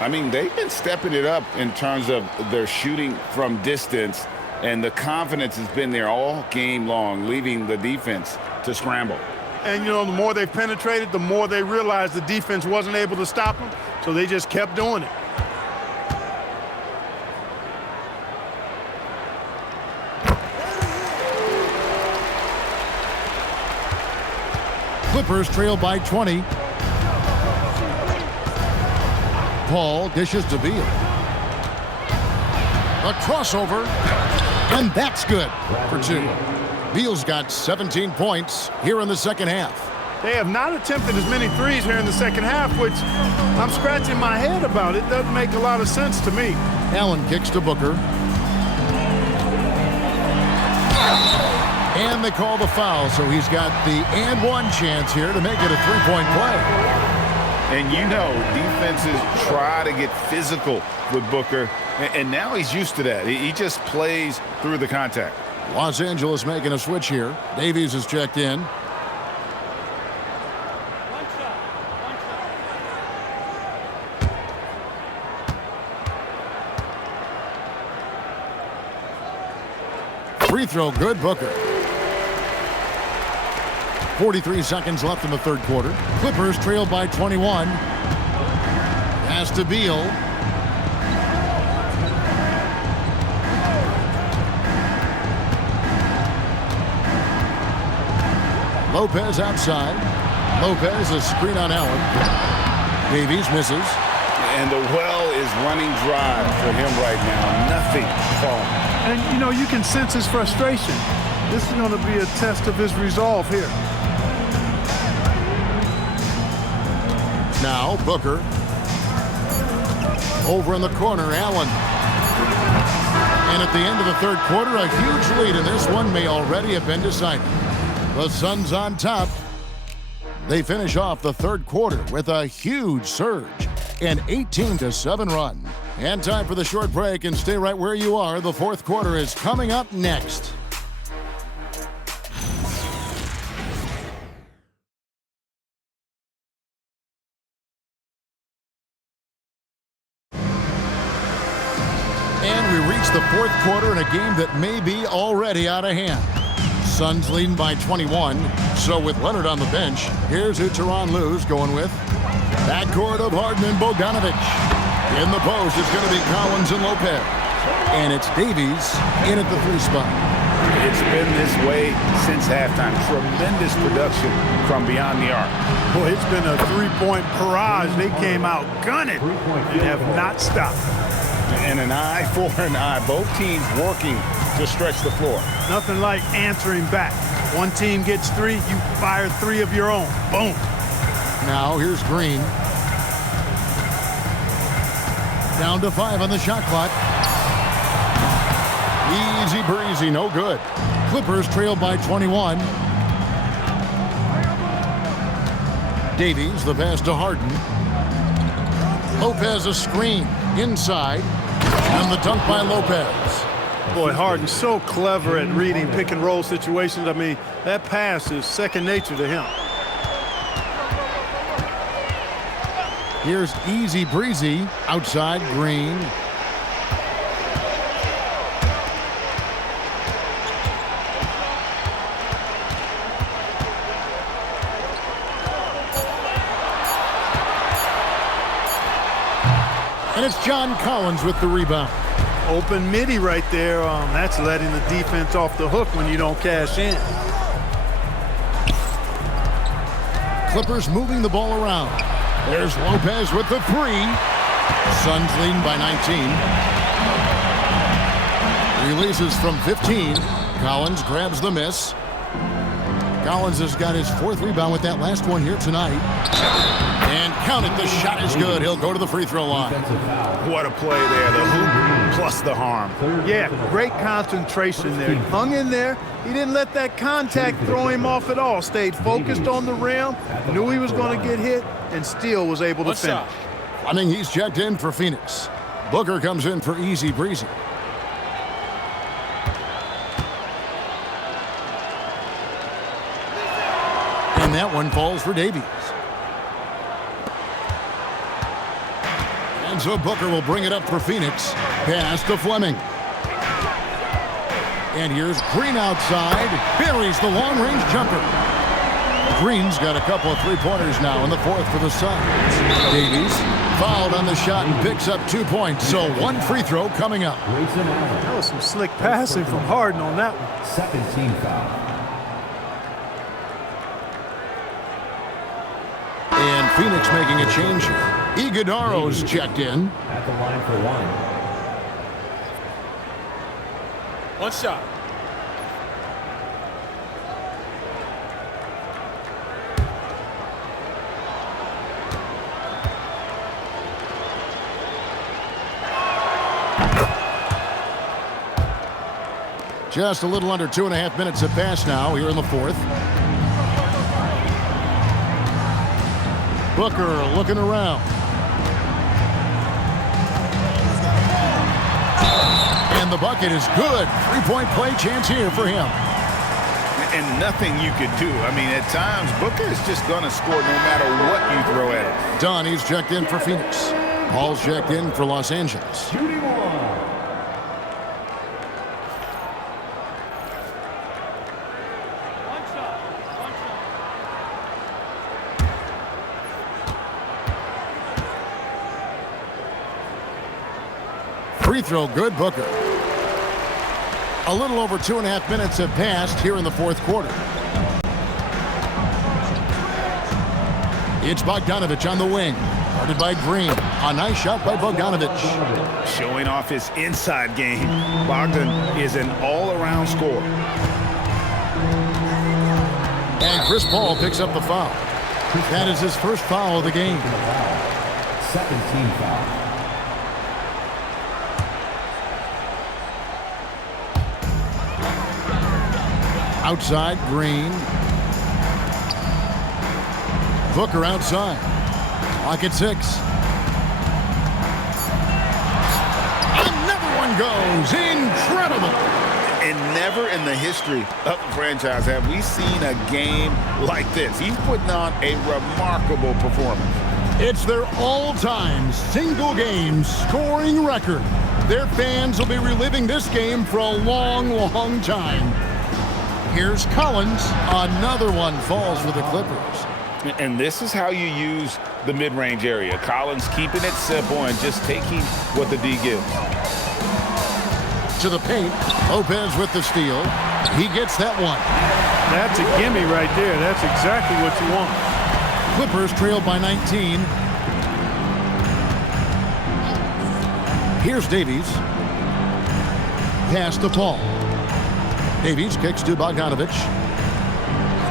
I mean, they've been stepping it up in terms of their shooting from distance, and the confidence has been there all game long, leaving the defense to scramble. And, you know, the more they penetrated, the more they realized the defense wasn't able to stop them, so they just kept doing it. Clippers trail by 20. Paul dishes to Beal. A crossover, and that's good for 2. Beal's got 17 points here in the second half. They have not attempted as many threes here in the second half, which I'm scratching my head about. It doesn't make a lot of sense to me. Allen kicks to Booker. And they call the foul, so he's got the and one chance here to make it a 3-point play. And you know, defenses try to get physical with Booker, and now he's used to that. He just plays through the contact. Los Angeles making a switch here. Davies is checked in. Free throw good, Booker. 43 seconds left in the third quarter. Clippers trail by 21. Pass to Beal. Lopez outside. Lopez a screen on Allen. Davies misses. And the well is running dry for him right now. Nothing falling. And, you know, you can sense his frustration. This is going to be a test of his resolve here. Now Booker. Over in the corner, Allen. And at the end of the third quarter, a huge lead, and this one may already have been decided. The Suns on top. They finish off the third quarter with a huge surge, an 18-7 run. And time for the short break, and stay right where you are. The fourth quarter is coming up next. And we reach the fourth quarter in a game that may be already out of hand. Suns leading by 21. So with Leonard on the bench, here's who Tyronn Lue's going with. Backcourt of Harden and Bogdanovic. In the post, it's going to be Collins and Lopez. And it's Davies in at the 3 spot. It's been this way since halftime. Tremendous production from beyond the arc. Boy, it's been a 3-point barrage. They came out gunning and have not stopped. And an eye for an eye. Both teams working to stretch the floor. Nothing like answering back. One team gets 3, you fire 3 of your own. Boom. Now here's Green. Down to 5 on the shot clock. Easy breezy, no good. Clippers trail by 21. Davies, the pass to Harden. Lopez a screen inside. And the dunk by Lopez. Boy, Harden's so clever at reading pick and roll situations. I mean, that pass is second nature to him. Here's easy breezy outside Green. And it's John Collins with the rebound. Open midi right there. That's letting the defense off the hook when you don't cash in. Clippers moving the ball around. There's Lopez with the 3. Suns leading by 19. Releases from 15. Collins grabs the miss. Collins has got his 4th rebound with that last one here tonight. And count it, the shot is good. He'll go to the free throw line. What a play there, the hoop plus the harm. Yeah, great concentration there. Hung in there. He didn't let that contact throw him off at all. Stayed focused on the rim, knew he was going to get hit, and still was able to finish. I mean, he's checked in for Phoenix. Booker comes in for easy breezy. And that one falls for Davies. And so Booker will bring it up for Phoenix. Pass to Fleming. And here's Green outside. Buries the long-range jumper. Green's got a couple of 3-pointers now in the 4th for the Suns. Davies fouled on the shot and picks up 2 points. So 1 free throw coming up. That was some slick passing from Harden on that one. Second team foul. And Phoenix making a change here. Iguodaro's checked in. At the line for 1. One shot. Just a little under 2.5 minutes have passed now here in the 4th. Booker looking around. And the bucket is good. 3-point play chance here for him. And nothing you could do. I mean, at times, Booker is just going to score no matter what you throw at him. Donnie's checked in for Phoenix. Paul's checked in for Los Angeles. Shooting 1. Free throw good, Booker. A little over 2.5 minutes have passed here in the 4th quarter. It's Bogdanovich on the wing. Guarded by Green. A nice shot by Bogdanovich. Showing off his inside game. Bogdan is an all-around scorer. And Chris Paul picks up the foul. That is his first foul of the game. Second team foul. Outside, Green. Booker outside. Clock at 6. Another one goes. Incredible. And never in the history of the franchise have we seen a game like this. He's putting on a remarkable performance. It's their all-time single-game scoring record. Their fans will be reliving this game for a long, long time. Here's Collins. Another one falls for the Clippers. And this is how you use the mid-range area. Collins keeping it simple and just taking what the D gives. To the paint. Lopez with the steal. He gets that one. That's a gimme right there. That's exactly what you want. Clippers trail by 19. Here's Davies. Pass to Paul. Davies kicks to Bogdanovic.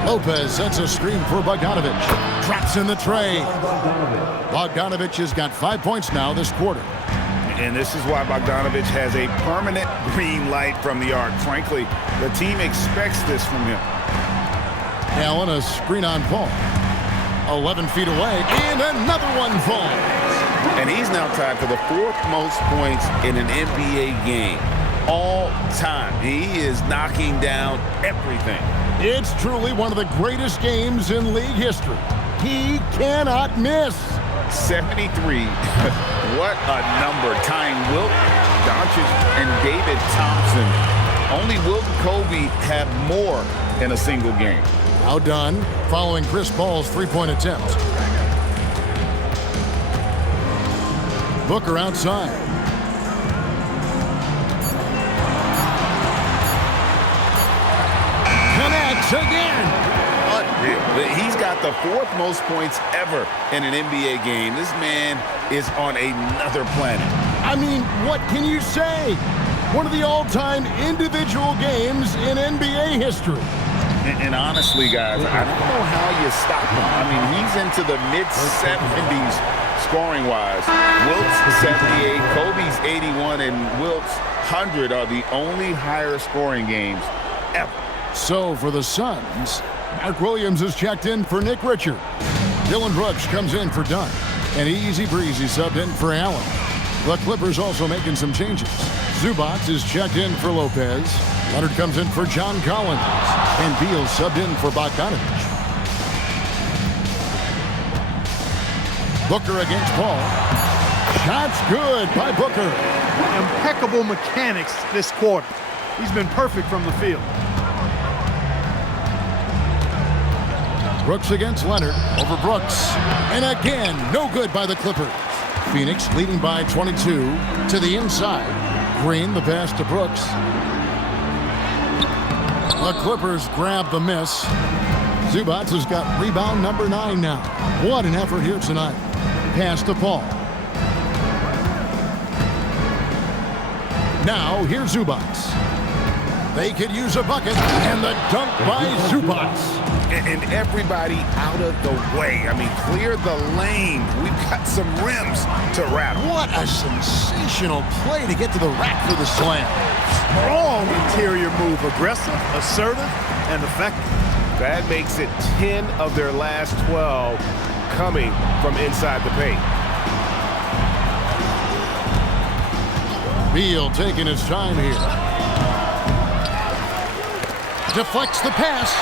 Lopez sets a screen for Bogdanovic. Drops in the tray. Bogdanovic has got 5 points now this quarter. And this is why Bogdanovic has a permanent green light from the arc. Frankly, the team expects this from him. Allen, a screen on Paul. 11 feet away, and another one falls. And he's now tied for the 4th most points in an NBA game all time. He is knocking down everything. It's truly one of the greatest games in league history. He cannot miss. 73. What a number. Tying Wilt, Doncic, and David Thompson. Only Wilt and Kobe have more in a single game. Outdone following Chris Paul's three-point attempt. Booker outside. Connects again. Unreal. He's got the 4th most points ever in an NBA game. This man is on another planet. I mean, what can you say? One of the all-time individual games in NBA history. And honestly, guys, I don't know how you stop him. I mean, he's into the mid-70s scoring-wise. Wilt's 78, Kobe's 81, and Wilt's 100 are the only higher scoring games ever. So for the Suns, Mark Williams is checked in for Nick Richard. Dylan Brooks comes in for Dunn. And Easy Breezy subbed in for Allen. The Clippers also making some changes. Zubac is checked in for Lopez. Leonard comes in for John Collins. And Beal subbed in for Bogdanovic. Booker against Paul. Shots good by Booker. Impeccable mechanics this quarter. He's been perfect from the field. Brooks against Leonard over Brooks. And again, no good by the Clippers. Phoenix leading by 22 to the inside. Green, the pass to Brooks. The Clippers grab the miss. Zubac has got rebound number 9 now. What an effort here tonight. Pass to Paul. Now here's Zubac. They could use a bucket, and the dunk by Zubac. And everybody out of the way. I mean, clear the lane. We've got some rims to rattle. What a sensational play to get to the rack for the slam. Strong interior move. Aggressive, assertive, and effective. That makes it 10 of their last 12 coming from inside the paint. Beal taking his time here. Deflects the pass.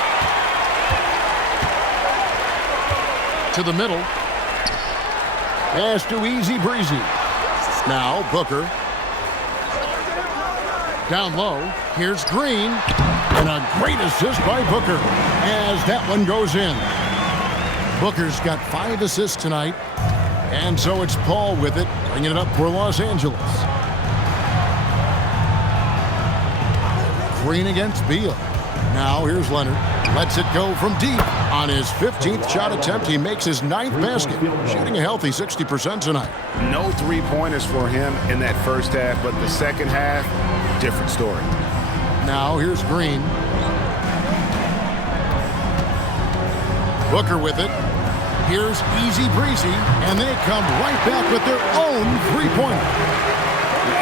To the middle. Pass to Easy Breezy. Now Booker. Down low. Here's Green. And a great assist by Booker as that one goes in. Booker's got 5 assists tonight. And so it's Paul with it, bringing it up for Los Angeles. Green against Beal. Now here's Leonard. Lets it go from deep. On his 15th shot attempt, he makes his 9th basket. Shooting a healthy 60% tonight. No three-pointers for him in that first half, but the second half, different story. Now here's Green. Booker with it. Here's Easy Breezy, and they come right back with their own three-pointer.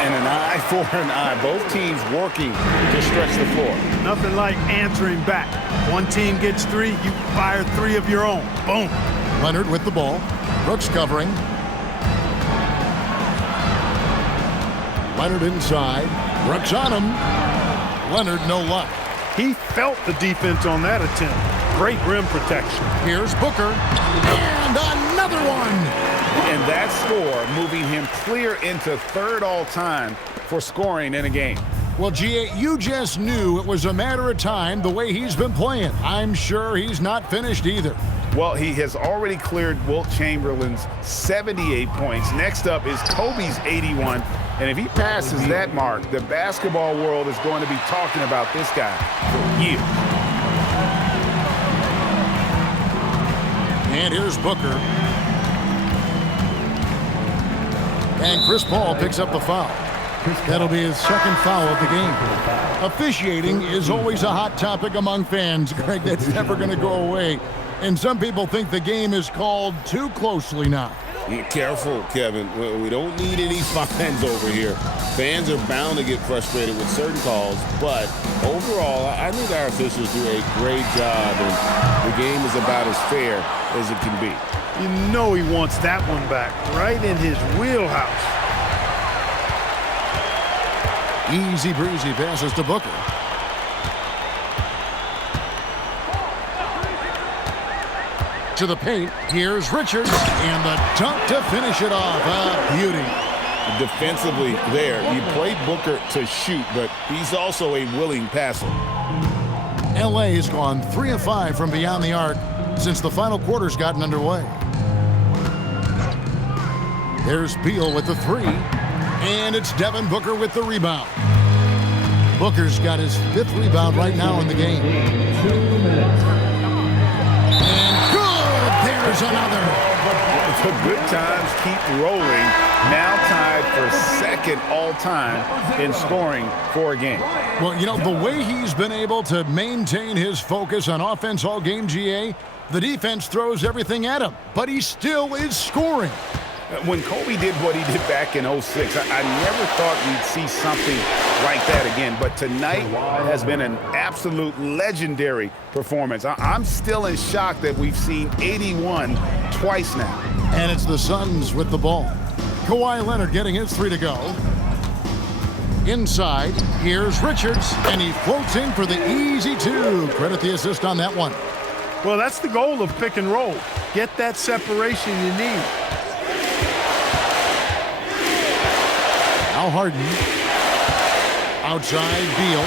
And an eye for an eye. Both teams working to stretch the floor. Nothing like answering back. One team gets 3, you fire 3 of your own. Boom. Leonard with the ball. Brooks covering. Leonard inside. Brooks on him. Leonard no luck. He felt the defense on that attempt. Great rim protection. Here's Booker. And another one. And that score moving him clear into 3rd all-time for scoring in a game. Well, GA, you just knew it was a matter of time the way he's been playing. I'm sure he's not finished either. Well, he has already cleared Wilt Chamberlain's 78 points. Next up is Kobe's 81. And if he passes that mark, the basketball world is going to be talking about this guy for years. And here's Booker. And Chris Paul picks up the foul. That'll be his second foul of the game. Officiating is always a hot topic among fans, Greg. That's never going to go away. And some people think the game is called too closely now. Be careful, Kevin. We don't need any fines over here. Fans are bound to get frustrated with certain calls, but overall, I think our officials do a great job, and the game is about as fair as it can be. You know he wants that one back, right in his wheelhouse. Easy breezy passes to Booker. To the paint, here's Richards, and the dunk to finish it off. A beauty. Defensively there, you play Booker to shoot, but he's also a willing passer. LA has gone 3 of 5 from beyond the arc since the final quarter's gotten underway. There's Beal with the 3, and it's Devin Booker with the rebound. Booker's got his 5th rebound right now in the game. And good! There's another. The good times keep rolling. Now tied for second all-time in scoring for a game. Well, you know, the way he's been able to maintain his focus on offense all game, GA, the defense throws everything at him, but he still is scoring. When Kobe did what he did back in 06, I never thought we'd see something like that again. But tonight has been an absolute legendary performance. I'm still in shock that we've seen 81 twice now. And it's the Suns with the ball. Kawhi Leonard getting his 3 to go. Inside, here's Richards, and he floats in for the easy 2. Credit the assist on that one. Well, that's the goal of pick and roll. Get that separation you need. Al Harden. Outside, Beal.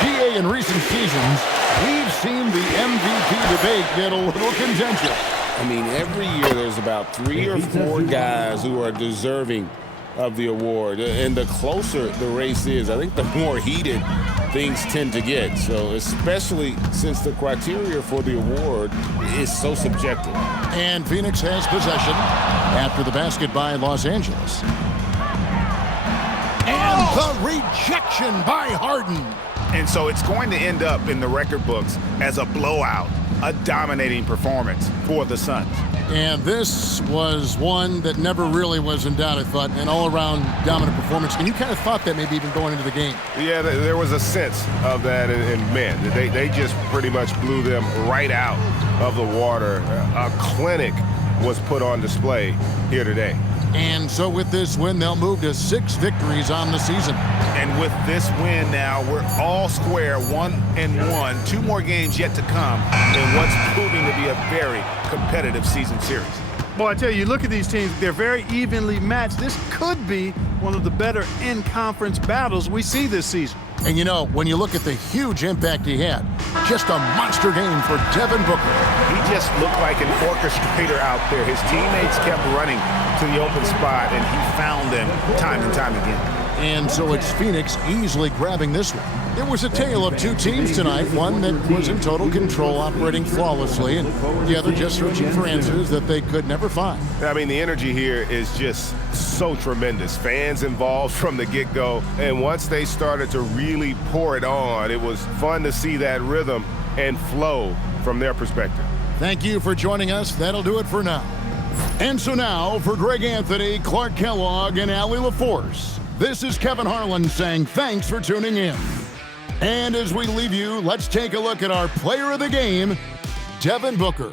GA in recent seasons, we've seen the MVP debate get a little contentious. I mean, every year there's about 3 or 4 guys who are deserving of the award. And the closer the race is, I think the more heated things tend to get. So especially since the criteria for the award is so subjective. And Phoenix has possession after the basket by Los Angeles. And the rejection by Harden. And so it's going to end up in the record books as a blowout, a dominating performance for the Suns. And this was one that never really was in doubt, I thought, an all-around dominant performance. And you kind of thought that maybe even going into the game. Yeah, there was a sense of that, and man, they just pretty much blew them right out of the water. A clinic was put on display here today. And so with this win, they'll move to 6 victories on the season. And with this win now, we're all square, 1-1. 2 more games yet to come in what's proving to be a very competitive season series. Well, I tell you, look at these teams. They're very evenly matched. This could be one of the better in-conference battles we see this season. And you know, when you look at the huge impact he had, just a monster game for Devin Booker. He just looked like an orchestrator out there. His teammates kept running to the open spot, and he found them time and time again. And so it's Phoenix easily grabbing this one. It was a tale of 2 teams tonight, one that was in total control, operating flawlessly, and the other just searching for answers that they could never find. I mean, the energy here is just so tremendous. Fans involved from the get-go, and once they started to really pour it on, it was fun to see that rhythm and flow from their perspective. Thank you for joining us. That'll do it for now. And so now, for Greg Anthony, Clark Kellogg, and Allie LaForce, this is Kevin Harlan saying thanks for tuning in. And as we leave you, let's take a look at our player of the game, Devin Booker.